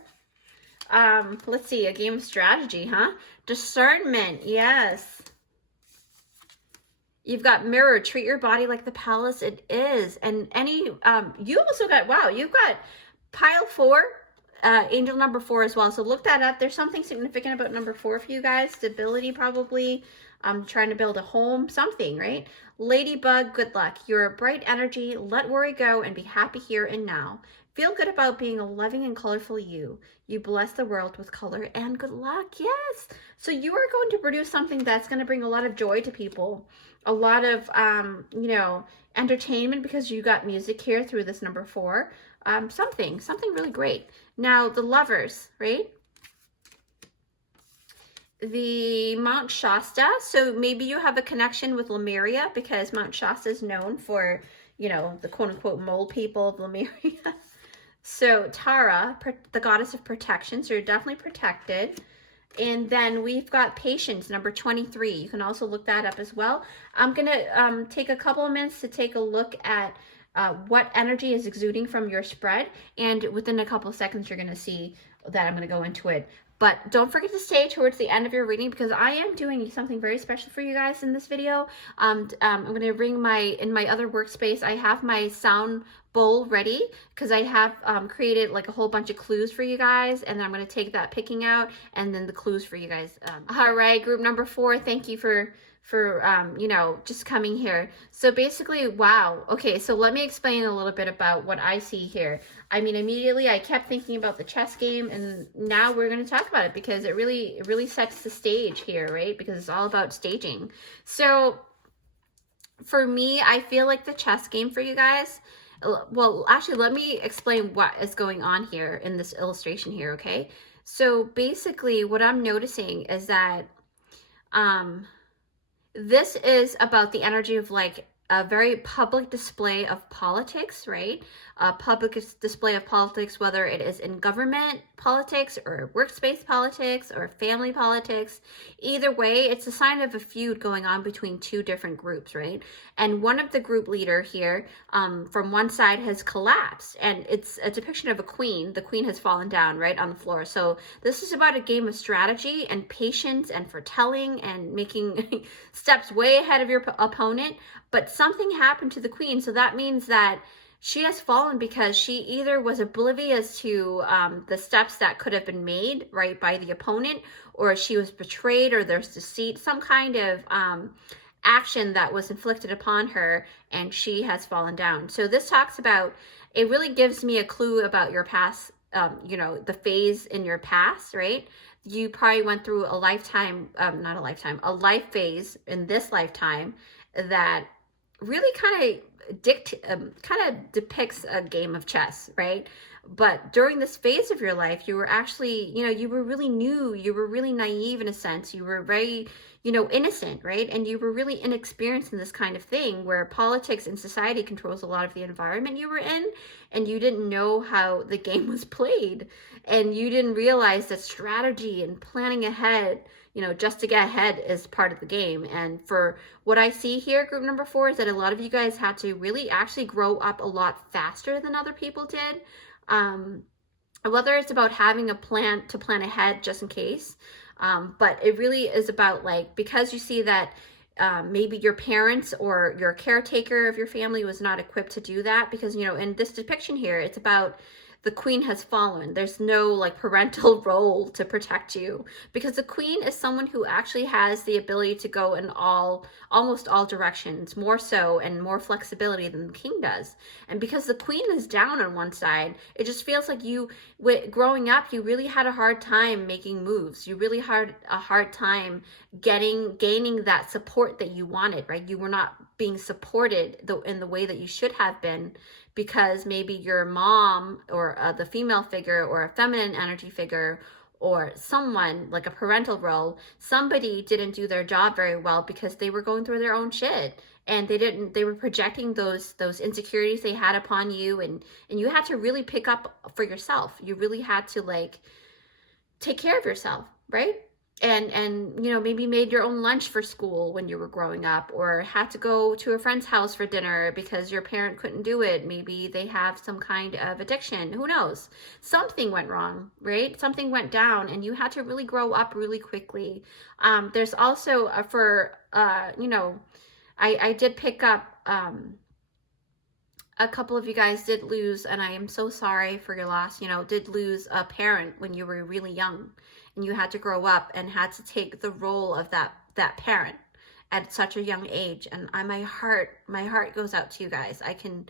Let's see, a game of strategy, huh? Discernment, yes. You've got mirror, treat your body like the palace it is. And any, you also got, wow, you've got pile 4, angel number 4 as well. So look that up. There's something significant about number 4 for you guys. Stability probably. Trying to build a home, something, right? Ladybug, good luck. You're a bright energy. Let worry go and be happy here and now. Feel good about being a loving and colorful you. You bless the world with color and good luck. Yes. So you are going to produce something that's going to bring a lot of joy to people. A lot of, you know, entertainment, because you got music here through this number 4. Something really great. Now, the Lovers, right? The Mount Shasta, so maybe you have a connection with Lemuria, because Mount Shasta is known for, you know, the quote-unquote mole people of Lemuria. So Tara, the goddess of protection, so you're definitely protected. And then we've got Patience, number 23. You can also look that up as well. I'm gonna take a couple of minutes to take a look at what energy is exuding from your spread, and within a couple of seconds you're gonna see that I'm gonna go into it. But don't forget to stay towards the end of your reading, because I am doing something very special for you guys in this video. I'm going to bring in my other workspace, I have my sound bowl ready, because I have created like a whole bunch of clues for you guys, and then I'm going to take that picking out and then the clues for you guys. All right, group number 4, thank you for you know, just coming here. So basically, wow. Okay, so let me explain a little bit about what I see here. I mean, immediately I kept thinking about the chess game, and now we're going to talk about it, because it really sets the stage here, right? Because it's all about staging. So for me, I feel like the chess game for you guys, well, actually, let me explain what is going on here in this illustration here, okay? So basically what I'm noticing is that this is about the energy of like a very public display of politics, right? A public display of politics, whether it is in government politics or workspace politics or family politics. Either way, it's a sign of a feud going on between two different groups, right? And one of the group leader here from one side has collapsed, and it's a depiction of a queen. The queen has fallen down right on the floor. So this is about a game of strategy and patience and foretelling and making steps way ahead of your opponent. But something happened to the queen, so that means that she has fallen because she either was oblivious to the steps that could have been made, right, by the opponent, or she was betrayed, or there's deceit, some kind of action that was inflicted upon her, and she has fallen down. So this talks about, it really gives me a clue about your past, you know, the phase in your past, right? You probably went through a lifetime, not a lifetime, a life phase in this lifetime that really kind of depicts a game of chess, right? But during this phase of your life, you were actually, you know, you were really new, you were really naive in a sense, you were very, you know, innocent, right? And you were really inexperienced in this kind of thing where politics and society controls a lot of the environment you were in, and you didn't know how the game was played, and you didn't realize that strategy and planning ahead, you know, just to get ahead is part of the game. And for what I see here, group number 4, is that a lot of you guys had to really actually grow up a lot faster than other people did. Whether it's about having a plan to plan ahead just in case, but it really is about, like, because you see that maybe your parents or your caretaker of your family was not equipped to do that, because, you know, in this depiction here, it's about the queen has fallen. There's no like parental role to protect you, because the queen is someone who actually has the ability to go in almost all directions, more so and more flexibility than the king does. And because the queen is down on one side, it just feels like you, growing up, you really had a hard time making moves. You really had a hard time gaining that support that you wanted, right? You were not being supported in the way that you should have been, because maybe your mom or the female figure or a feminine energy figure or someone like a parental role, somebody didn't do their job very well because they were going through their own shit, and they were projecting those insecurities they had upon you, and you had to really pick up for yourself. You really had to like take care of yourself, right? And you know, maybe made your own lunch for school when you were growing up, or had to go to a friend's house for dinner because your parent couldn't do it. Maybe they have some kind of addiction, who knows? Something went wrong, right? Something went down, and you had to really grow up really quickly. There's also you know, I did pick up a couple of you guys did lose, and I am so sorry for your loss, you know, did lose a parent when you were really young, and you had to grow up and had to take the role of that parent at such a young age. And my heart goes out to you guys. I can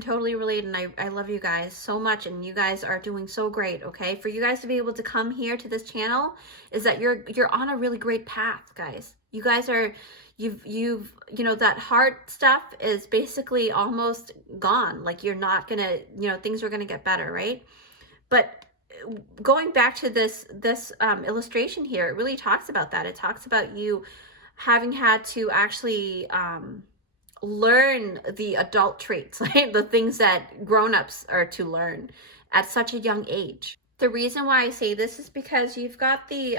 totally relate, and I love you guys so much, and you guys are doing so great. Okay, for you guys to be able to come here to this channel is that you're on a really great path, guys. You guys are, you know, that hard stuff is basically almost gone. Like, you're not gonna, you know, things are gonna get better, right? But going back to this illustration here, it really talks about that. It talks about you having had to actually learn the adult traits, right? The things that grown-ups are to learn at such a young age. The reason why I say this is because you've got the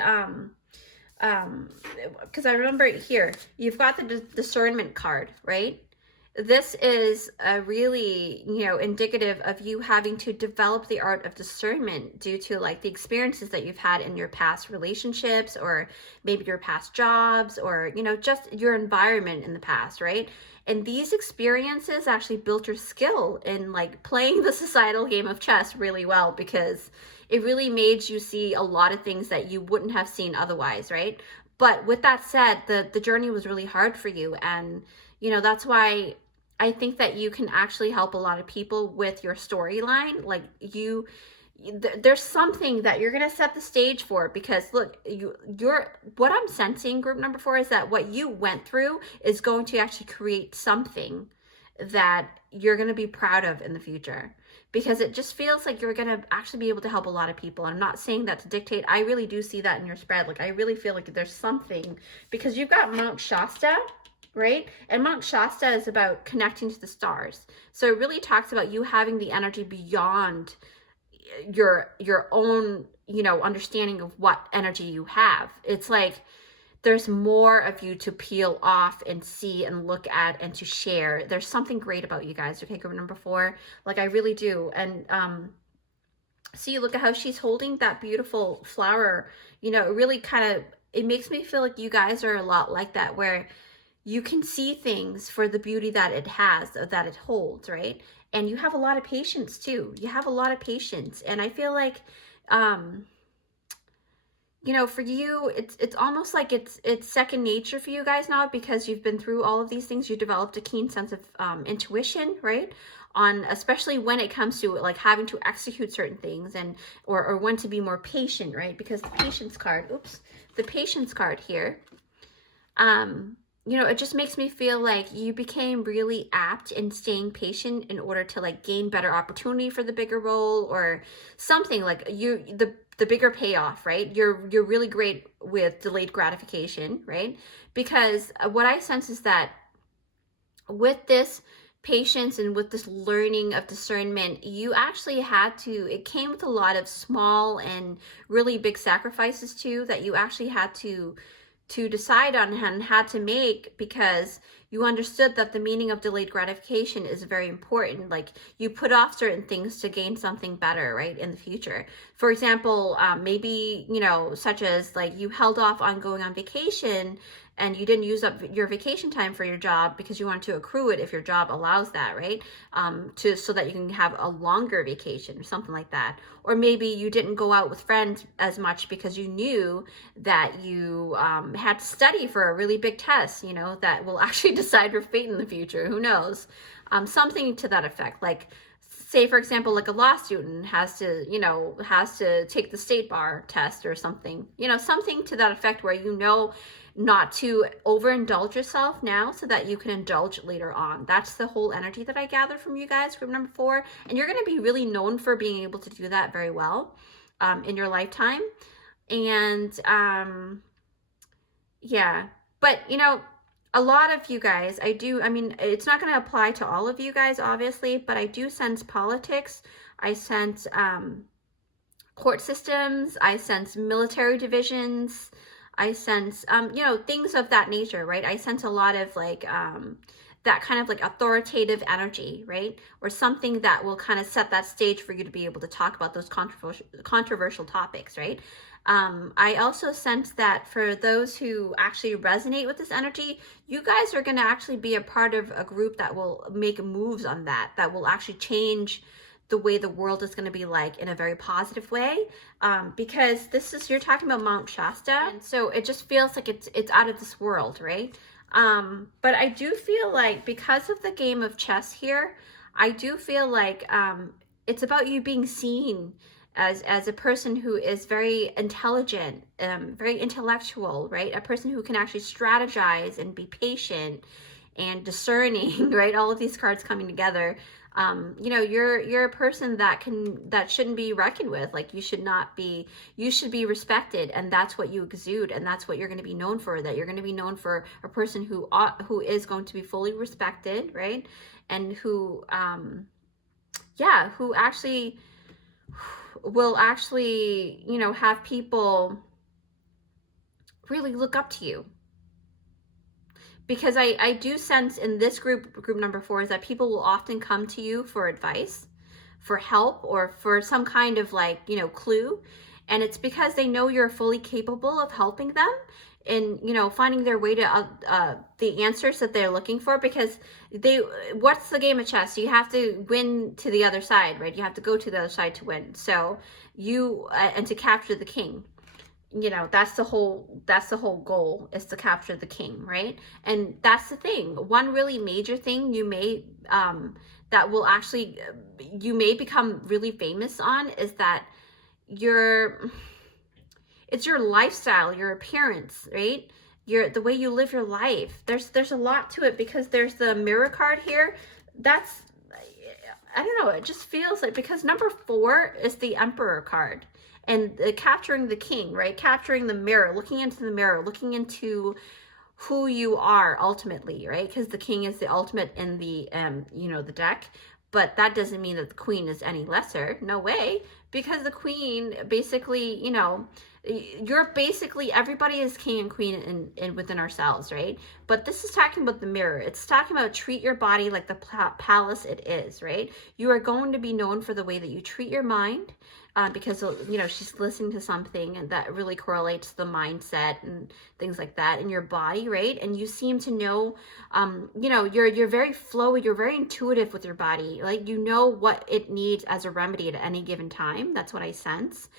because I remember it here, you've got the discernment card, right? This is a really, you know, indicative of you having to develop the art of discernment due to like the experiences that you've had in your past relationships, or maybe your past jobs, or, you know, just your environment in the past, right? And these experiences actually built your skill in like playing the societal game of chess really well, because it really made you see a lot of things that you wouldn't have seen otherwise, right? But with that said, the journey was really hard for you, and, you know, that's why I think that you can actually help a lot of people with your storyline. Like, there's something that you're going to set the stage for, because look, what I'm sensing, group number 4, is that what you went through is going to actually create something that you're going to be proud of in the future, because it just feels like you're going to actually be able to help a lot of people. I'm not saying that to dictate. I really do see that in your spread. Like, I really feel like there's something, because you've got Mount Shasta, right? And Mount Shasta is about connecting to the stars. So it really talks about you having the energy beyond your own, you know, understanding of what energy you have. It's like there's more of you to peel off and see and look at and to share. There's something great about you guys, okay, group number 4. Like, I really do. And see, look at how she's holding that beautiful flower. You know, it really kind of, it makes me feel like you guys are a lot like that, where you can see things for the beauty that it has, that it holds, right? And you have a lot of patience too. You have a lot of patience. And I feel like, you know, for you, it's almost like it's second nature for you guys now, because you've been through all of these things. You developed a keen sense of intuition, right? On, especially when it comes to like having to execute certain things, and or when to be more patient, right? Because the patience card, oops, the patience card here, you know, it just makes me feel like you became really apt in staying patient in order to like gain better opportunity for the bigger role or something. Like the bigger payoff, right? You're really great with delayed gratification, right? Because what I sense is that with this patience and with this learning of discernment, you actually had to, it came with a lot of small and really big sacrifices too, that you actually had to decide on and had to make, because you understood that the meaning of delayed gratification is very important. Like, you put off certain things to gain something better, right, in the future. For example, maybe, you know, such as like you held off on going on vacation and you didn't use up your vacation time for your job because you want to accrue it if your job allows that, right? So that you can have a longer vacation or something like that. Or maybe you didn't go out with friends as much because you knew that you had to study for a really big test, you know, that will actually decide your fate in the future. Who knows? Something to that effect. Like, say, for example, like a law student has to, you know, has to take the state bar test or something, you know, something to that effect, where you know not to overindulge yourself now so that you can indulge later on. That's the whole energy that I gather from you guys, group number 4. And you're going to be really known for being able to do that very well in your lifetime. And yeah, but you know, a lot of you guys, I mean, it's not going to apply to all of you guys, obviously, but I do sense politics. I sense court systems. I sense military divisions. I sense, you know, things of that nature, right? I sense a lot of like that kind of like authoritative energy, right? Or something that will kind of set that stage for you to be able to talk about those controversial topics, right? I also sense that for those who actually resonate with this energy, you guys are going to actually be a part of a group that will make moves on that will actually change the way the world is going to be like in a very positive way, because you're talking about Mount Shasta, and so it just feels like it's out of this world, right? But I do feel like, because of the game of chess here, I do feel like it's about you being seen as a person who is very intelligent, very intellectual, right? A person who can actually strategize and be patient and discerning, right? All of these cards coming together. You know, you're a person that shouldn't be reckoned with. Like, you should be respected, and that's what you exude, and that's what you're going to be known for. That you're going to be known for a person who is going to be fully respected, right? And who actually will actually, you know, have people really look up to you. Because I do sense in this group number 4, is that people will often come to you for advice, for help, or for some kind of like, you know, clue. And it's because they know you're fully capable of helping them and, you know, finding their way to the answers that they're looking for. Because what's the game of chess? You have to win to the other side, right? You have to go to the other side to win. So and to capture the king. You know, that's the whole goal, is to capture the king, right? And that's the thing. One really major thing you may that will actually you may become really famous on is that it's your lifestyle, your appearance, right? The way you live your life. There's a lot to it, because there's the mirror card here. That's, I don't know, it just feels like, because number 4 is the Emperor card. And capturing the king, right? Capturing the mirror, looking into the mirror, looking into who you are ultimately, right? Because the king is the ultimate in the the deck, but that doesn't mean that the queen is any lesser. No way, because the queen basically, you're basically, everybody is king and queen in within ourselves, right? But this is talking about the mirror. It's talking about treat your body like the palace it is, right? You are going to be known for the way that you treat your mind, because she's listening to something and that really correlates to the mindset and things like that in your body, right? And you seem to know, you're very flowy, you're very intuitive with your body, like you know what it needs as a remedy at any given time. That's what I sense.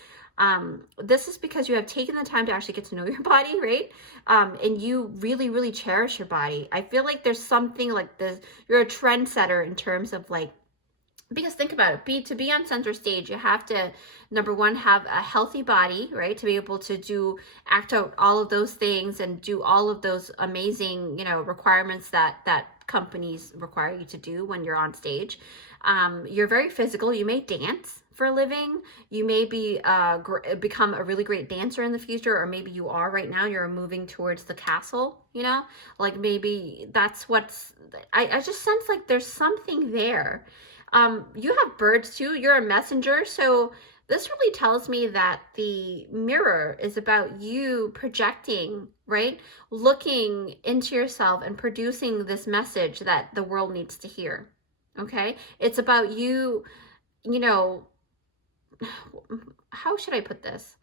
This is because you have taken the time to actually get to know your body, right? And you really, really cherish your body. I feel like there's something like this. You're a trendsetter in terms of like, because think about it, to be on center stage, you have to, number one, have a healthy body, right? To be able to act out all of those things and do all of those amazing, requirements that companies require you to do when you're on stage. You're very physical. You may dance for a living. You may be become a really great dancer in the future, or maybe you are right now. You're moving towards the castle, like maybe that's I just sense like there's something there. You have birds too. You're a messenger. So this really tells me that the mirror is about you projecting, right? Looking into yourself and producing this message that the world needs to hear. Okay? It's about you, how should I put this?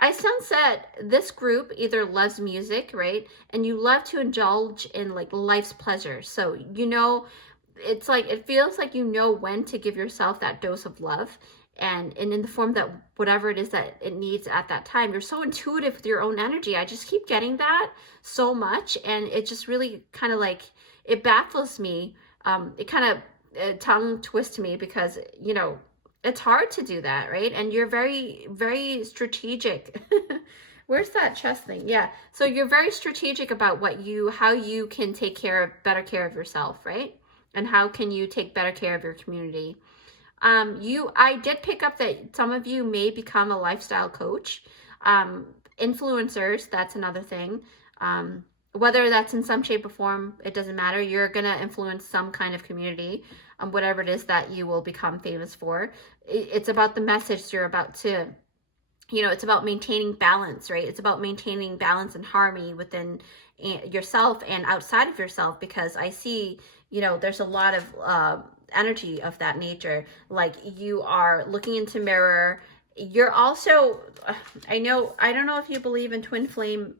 I sense that this group either loves music, right? And you love to indulge in like life's pleasures. So, it's like, it feels like when to give yourself that dose of love, and in the form that whatever it is that it needs at that time. You're so intuitive with your own energy. I just keep getting that so much, and it just really kind of like, it baffles me. It kind of tongue twists me, because it's hard to do that, right? And you're very, very strategic. Where's that chest thing? Yeah. So you're very strategic about how you can take better care of yourself, right? And how can you take better care of your community? I did pick up that some of you may become a lifestyle coach. Influencers, that's another thing. Whether that's in some shape or form, it doesn't matter. You're going to influence some kind of community, whatever it is that you will become famous for. It's about the message you're about to, it's about maintaining balance, right? It's about maintaining balance and harmony within yourself and outside of yourself, because I see, there's a lot of energy of that nature. Like you are looking into mirror. You're also, I don't know if you believe in twin flame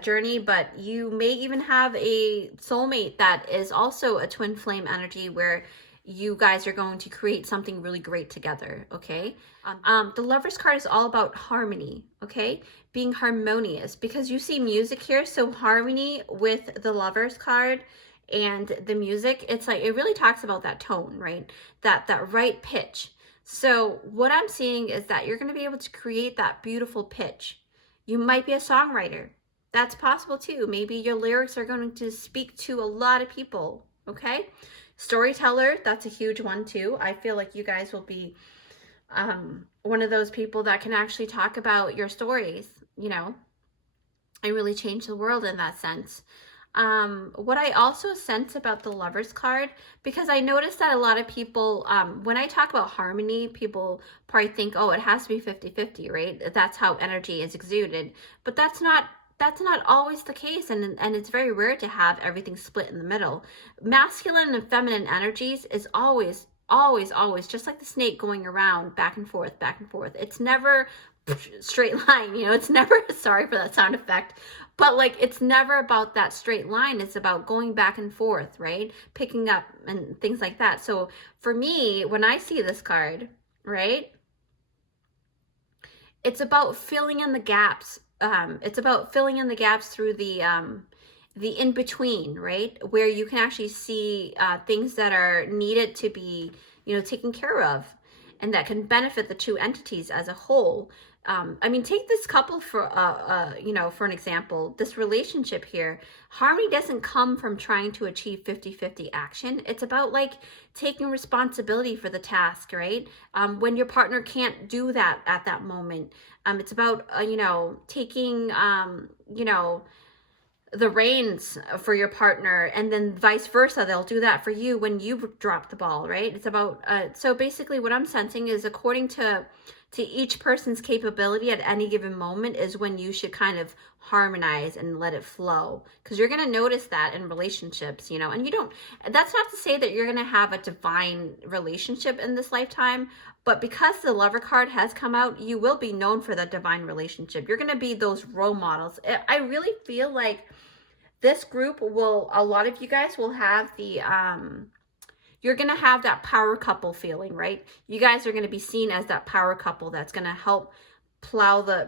journey, but you may even have a soulmate that is also a twin flame energy, where you guys are going to create something really great together. Okay. The Lover's card is all about harmony. Okay. Being harmonious, because you see music here. So harmony with the Lover's card and the music, it's like, it really talks about that tone, right? That right pitch. So what I'm seeing is that you're going to be able to create that beautiful pitch. You might be a songwriter. That's possible too. Maybe your lyrics are going to speak to a lot of people. Okay. Storyteller, that's a huge one too. I feel like you guys will be one of those people that can actually talk about your stories, and really change the world in that sense. What I also sense about the Lover's card, because I noticed that a lot of people, when I talk about harmony, people probably think, oh, it has to be 50-50, right? That's how energy is exuded. But that's not always the case, and it's very rare to have everything split in the middle. Masculine and feminine energies is always just like the snake going around, back and forth. It's never straight line, it's never, sorry for that sound effect, but like, it's never about that straight line. It's about going back and forth, right? Picking up and things like that. So for me, when I see this card, right, it's about filling in the gaps. It's about filling in the gaps through the in-between, right? Where you can actually see things that are needed to be, taken care of, and that can benefit the two entities as a whole. I mean, take this couple for an example. This relationship here, harmony doesn't come from trying to achieve 50-50 action. It's about like taking responsibility for the task, right? When your partner can't do that at that moment, it's about taking the reins for your partner, and then vice versa, they'll do that for you when you drop the ball, right? It's about so basically what I'm sensing is according to each person's capability at any given moment is when you should kind of harmonize and let it flow, because you're going to notice that in relationships, you know. And you don't, that's not to say that you're going to have a divine relationship in this lifetime, but because the Lover card has come out, you will be known for that divine relationship. You're going to be those role models. I really feel like this group will, a lot of you guys will have the you're going to have that power couple feeling, right? You guys are going to be seen as that power couple that's going to help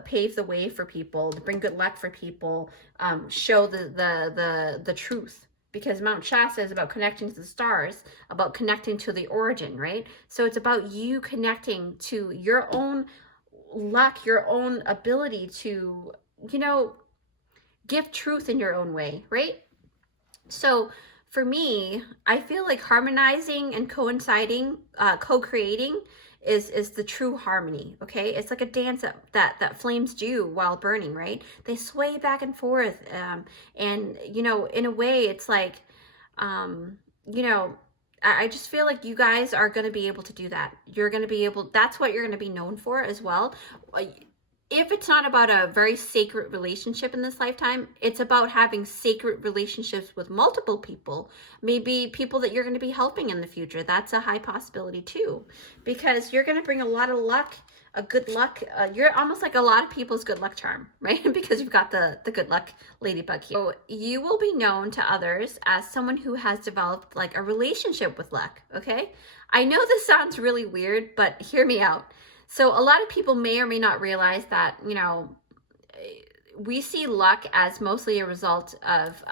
pave the way for people, to bring good luck for people, show the truth. Because Mount Shasta is about connecting to the stars, about connecting to the origin, right? So it's about you connecting to your own luck, your own ability to, you know, give truth in your own way, right? So for me, I feel like harmonizing and coinciding, co-creating is the true harmony, okay? It's like a dance that flames do while burning, right? They sway back and forth, and, you know, in a way, it's like, you know, I just feel like you guys are going to be able to do that. You're going to be able, that's what you're going to be known for as well. If it's not about a very sacred relationship in this lifetime, it's about having sacred relationships with multiple people, maybe people that you're going to be helping in the future. That's a high possibility too, because you're going to bring a lot of luck, a good luck. You're almost like a lot of people's good luck charm, right? Because you've got the good luck ladybug here. So you will be known to others as someone who has developed like a relationship with luck, okay? I know this sounds really weird, but hear me out. So a lot of people may or may not realize that, you know, we see luck as mostly a result of,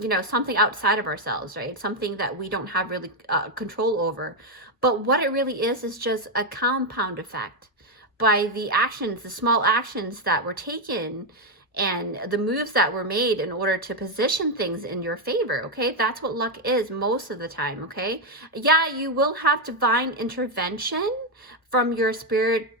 you know, something outside of ourselves, right? Something that we don't have really control over. But what it really is just a compound effect by the actions, the small actions that were taken and the moves that were made in order to position things in your favor, okay? That's what luck is most of the time, okay? Yeah, you will have divine intervention from your spirit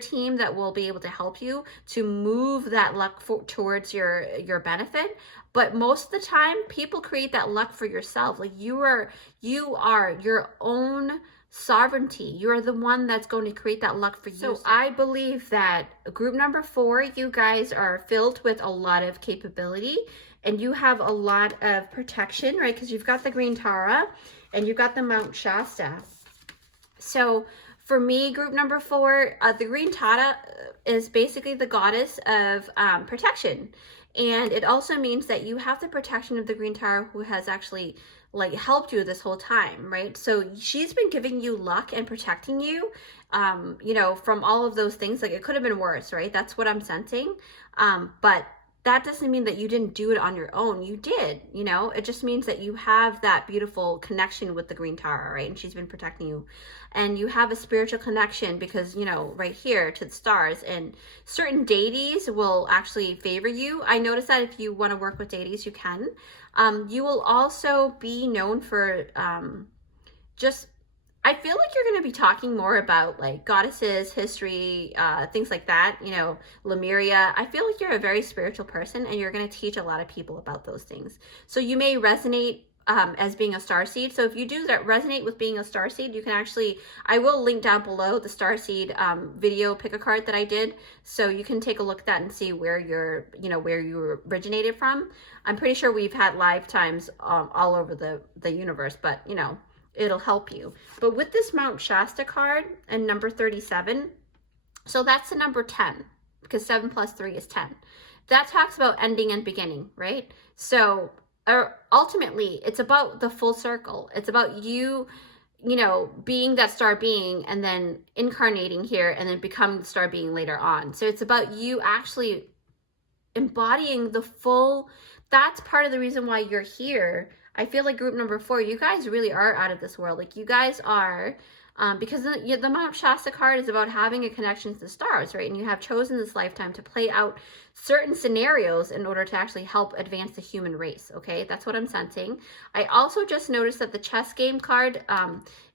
team that will be able to help you to move that luck towards your benefit. But most of the time, people create that luck for yourself. Like you are your own sovereignty. You're the one that's going to create that luck for you. So I believe that group number 4, you guys are filled with a lot of capability and you have a lot of protection, right? Because you've got the Green Tara and you've got the Mount Shasta. So for me, group number 4, the Green Tara is basically the goddess of protection. And it also means that you have the protection of the Green Tara who has actually like helped you this whole time, right? So she's been giving you luck and protecting you, you know, from all of those things. Like it could have been worse, right? That's what I'm sensing. But that doesn't mean that you didn't do it on your own. You did, you know, it just means that you have that beautiful connection with the Green Tara, right? And she's been protecting you. And you have a spiritual connection because, you know, right here to the stars, and certain deities will actually favor you. I noticed that if you want to work with deities, you can. You will also be known for just, I feel like you're going to be talking more about like goddesses, history, things like that, you know, Lemuria. I feel like you're a very spiritual person and you're going to teach a lot of people about those things. So you may resonate as being a starseed. So if you do that resonate with being a starseed, you can actually, I will link down below the starseed video pick a card that I did. So you can take a look at that and see where you're, you know, where you originated from. I'm pretty sure we've had lifetimes all over the universe, but you know, it'll help you. But with this Mount Shasta card and number 37, so that's the number 10 because 7 plus 3 is 10. That talks about ending and beginning, right? So ultimately, it's about the full circle. It's about you, you know, being that star being and then incarnating here and then becoming the star being later on. So it's about you actually embodying the full, that's part of the reason why you're here. I feel like group number 4, you guys really are out of this world. Like you guys are, because the Mount Shasta card is about having a connection to the stars, right? And you have chosen this lifetime to play out certain scenarios in order to actually help advance the human race, okay? That's what I'm sensing. I also just noticed that the chess game card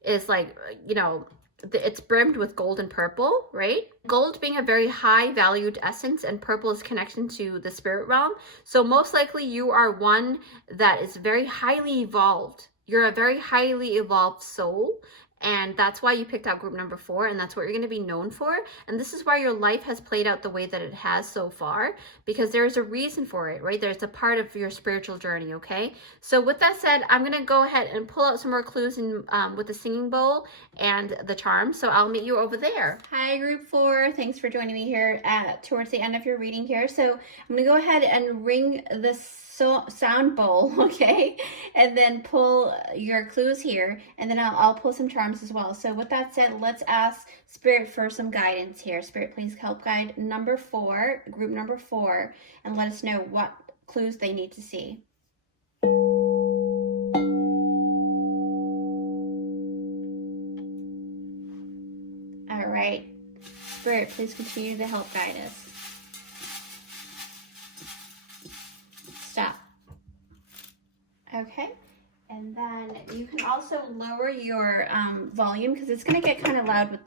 is like, you know, it's brimmed with gold and purple, right? Gold being a very high valued essence, and purple is connection to the spirit realm. So most likely you are one that is very highly evolved. You're a very highly evolved soul. And that's why you picked out group number 4, and that's what you're going to be known for. And this is why your life has played out the way that it has so far, because there's a reason for it, right? There's a part of your spiritual journey, okay? So with that said, I'm going to go ahead and pull out some more clues in, with the singing bowl and the charm. So I'll meet you over there. Hi, group 4. Thanks for joining me here towards the end of your reading here. So I'm going to go ahead and ring this sound bowl, okay, and then pull your clues here, and then I'll pull some charms as well. So with that said, let's ask Spirit for some guidance here. Spirit, please help guide number 4, group number 4, and let us know what clues they need to see. All right, Spirit, please continue to help guide us. Stop. Okay, and then you can also lower your volume, because it's going to get kind of loud with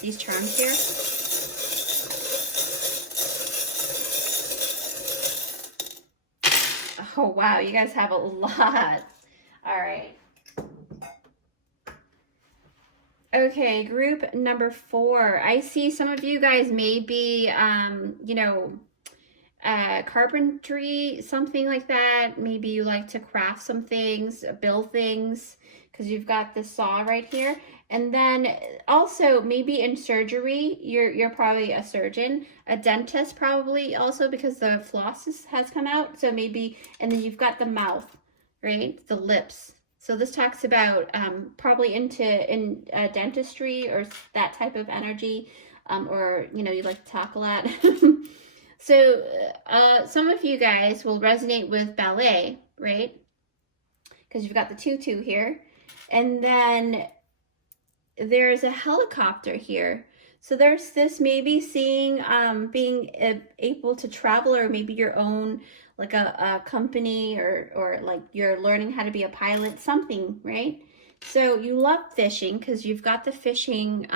these charms here. Oh wow, you guys have a lot. All right. Okay, group number 4. I see some of you guys may be, you know, carpentry, something like that. Maybe you like to craft some things, build things, because you've got this saw right here. And then also maybe in surgery, you're probably a surgeon, a dentist probably also, because the floss has come out. So maybe, and then you've got the mouth, right? The lips. So this talks about probably in dentistry or that type of energy, or, you know, you like to talk a lot. So some of you guys will resonate with ballet, right? Because you've got the tutu here. And then there's a helicopter here. So there's this maybe seeing, being able to travel, or maybe your own, like a company, or like you're learning how to be a pilot, something, right? So you love fishing, because you've got the fishing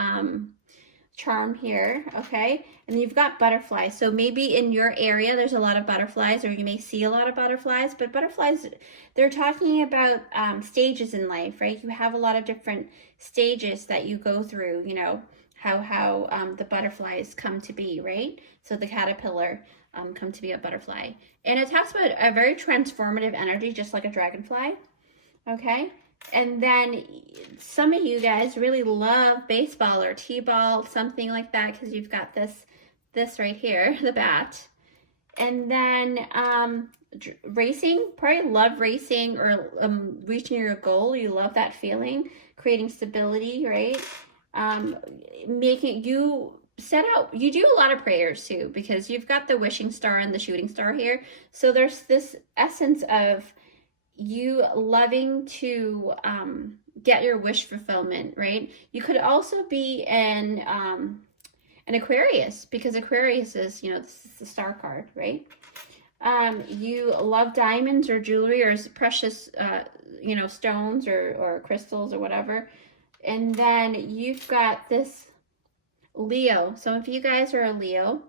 charm here, okay? And you've got butterflies. So maybe in your area there's a lot of butterflies, or you may see a lot of butterflies. But butterflies, they're talking about stages in life, right? You have a lot of different stages that you go through, you know, how the butterflies come to be, right? So the caterpillar come to be a butterfly. And it talks about a very transformative energy, just like a dragonfly, okay? And then some of you guys really love baseball or t-ball, something like that, because you've got this right here, the bat. And then racing, probably love racing, or reaching your goal. You love that feeling, creating stability, right? Making you set out, you do a lot of prayers too, because you've got the wishing star and the shooting star here. So there's this essence of you loving to get your wish fulfillment, right? You could also be an Aquarius, because Aquarius is, you know, this is the star card, right? You love diamonds or jewelry or precious, you know, stones or crystals or whatever. And then you've got this Leo. Some of you guys are a Leo.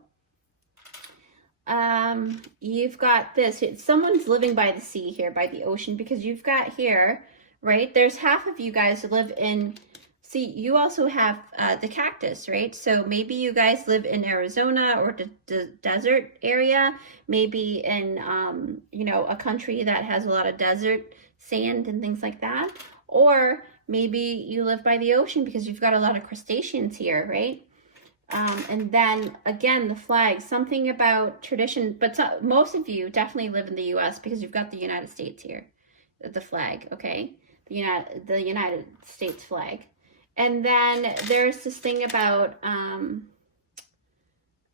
You've got this, someone's living by the sea here, by the ocean, because you've got here, right? There's half of you guys who live in, see, you also have the cactus, right? So maybe you guys live in Arizona or the desert area, maybe in, you know, a country that has a lot of desert sand and things like that. Or maybe you live by the ocean because you've got a lot of crustaceans here, right? And then again, the flag, something about tradition, but most of you definitely live in the US because you've got the United States here, the flag, okay? The United States flag. And then there's this thing about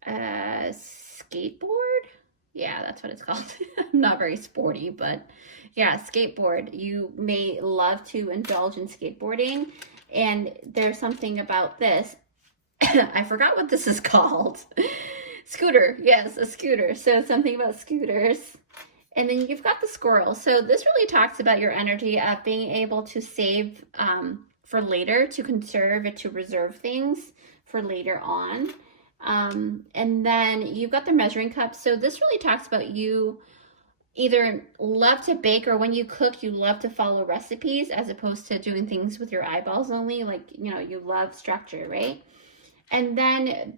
skateboard. Yeah, that's what it's called. I'm not very sporty, but yeah, skateboard. You may love to indulge in skateboarding. And there's something about this. I forgot what this is called. Scooter. Yes, a scooter. So something about scooters. And then you've got the squirrel. So this really talks about your energy of being able to save for later, to conserve and to reserve things for later on. And then you've got the measuring cup. So this really talks about you either love to bake, or when you cook, you love to follow recipes as opposed to doing things with your eyeballs only. Like, you know, you love structure, right? And then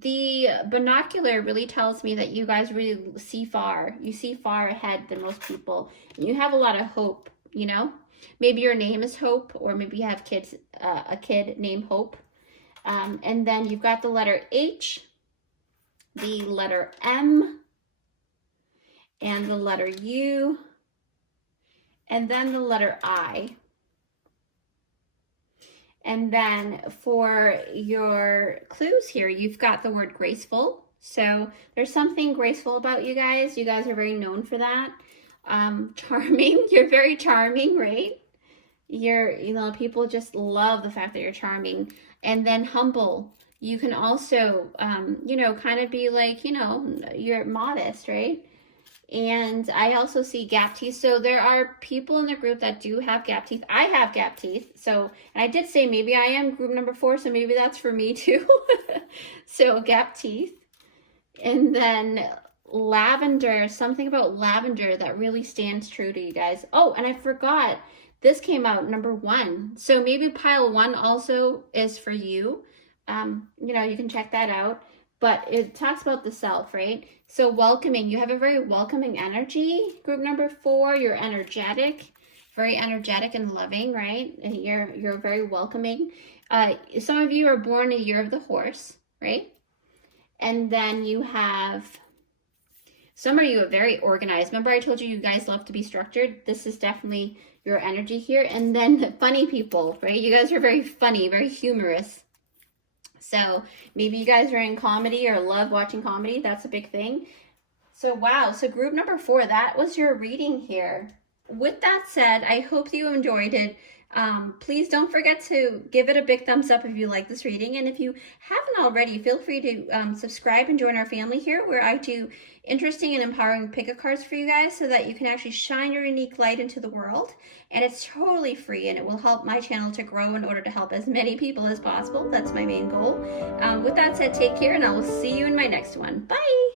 the binocular really tells me that you guys really see far. You see far ahead than most people. You have a lot of hope, you know? Maybe your name is Hope, or maybe you have kids, a kid named Hope. And then you've got the letter H, the letter M, and the letter U, and then the letter I. And then for your clues here, you've got the word graceful. So there's something graceful about you guys. You guys are very known for that. Charming, you're very charming, right? You know, people just love the fact that you're charming. And then humble. You can also, you know, kind of be like, you know, you're modest, right? And I also see gap teeth. So there are people in the group that do have gap teeth. I have gap teeth. So, and I did say maybe I am group number 4, so maybe that's for me too. So gap teeth. And then lavender, something about lavender that really stands true to you guys. Oh, and I forgot, this came out number 1. So maybe pile 1 also is for you. You know, you can check that out. But it talks about the self, right? So welcoming, you have a very welcoming energy. Group number 4, you're energetic, very energetic and loving, right? And you're very welcoming. Some of you are born a year of the horse, right? And then you have, some of you are very organized. Remember I told you you guys love to be structured? This is definitely your energy here. And then funny people, right? You guys are very funny, very humorous. So maybe you guys are in comedy or love watching comedy. That's a big thing. So wow, so group number 4, that was your reading here. With that said, I hope you enjoyed it. Please don't forget to give it a big thumbs up if you like this reading. And if you haven't already, feel free to subscribe and join our family here, where I do interesting and empowering pick-a cards for you guys so that you can actually shine your unique light into the world. And it's totally free, and it will help my channel to grow in order to help as many people as possible. That's my main goal. With that said, take care, and I will see you in my next one. Bye!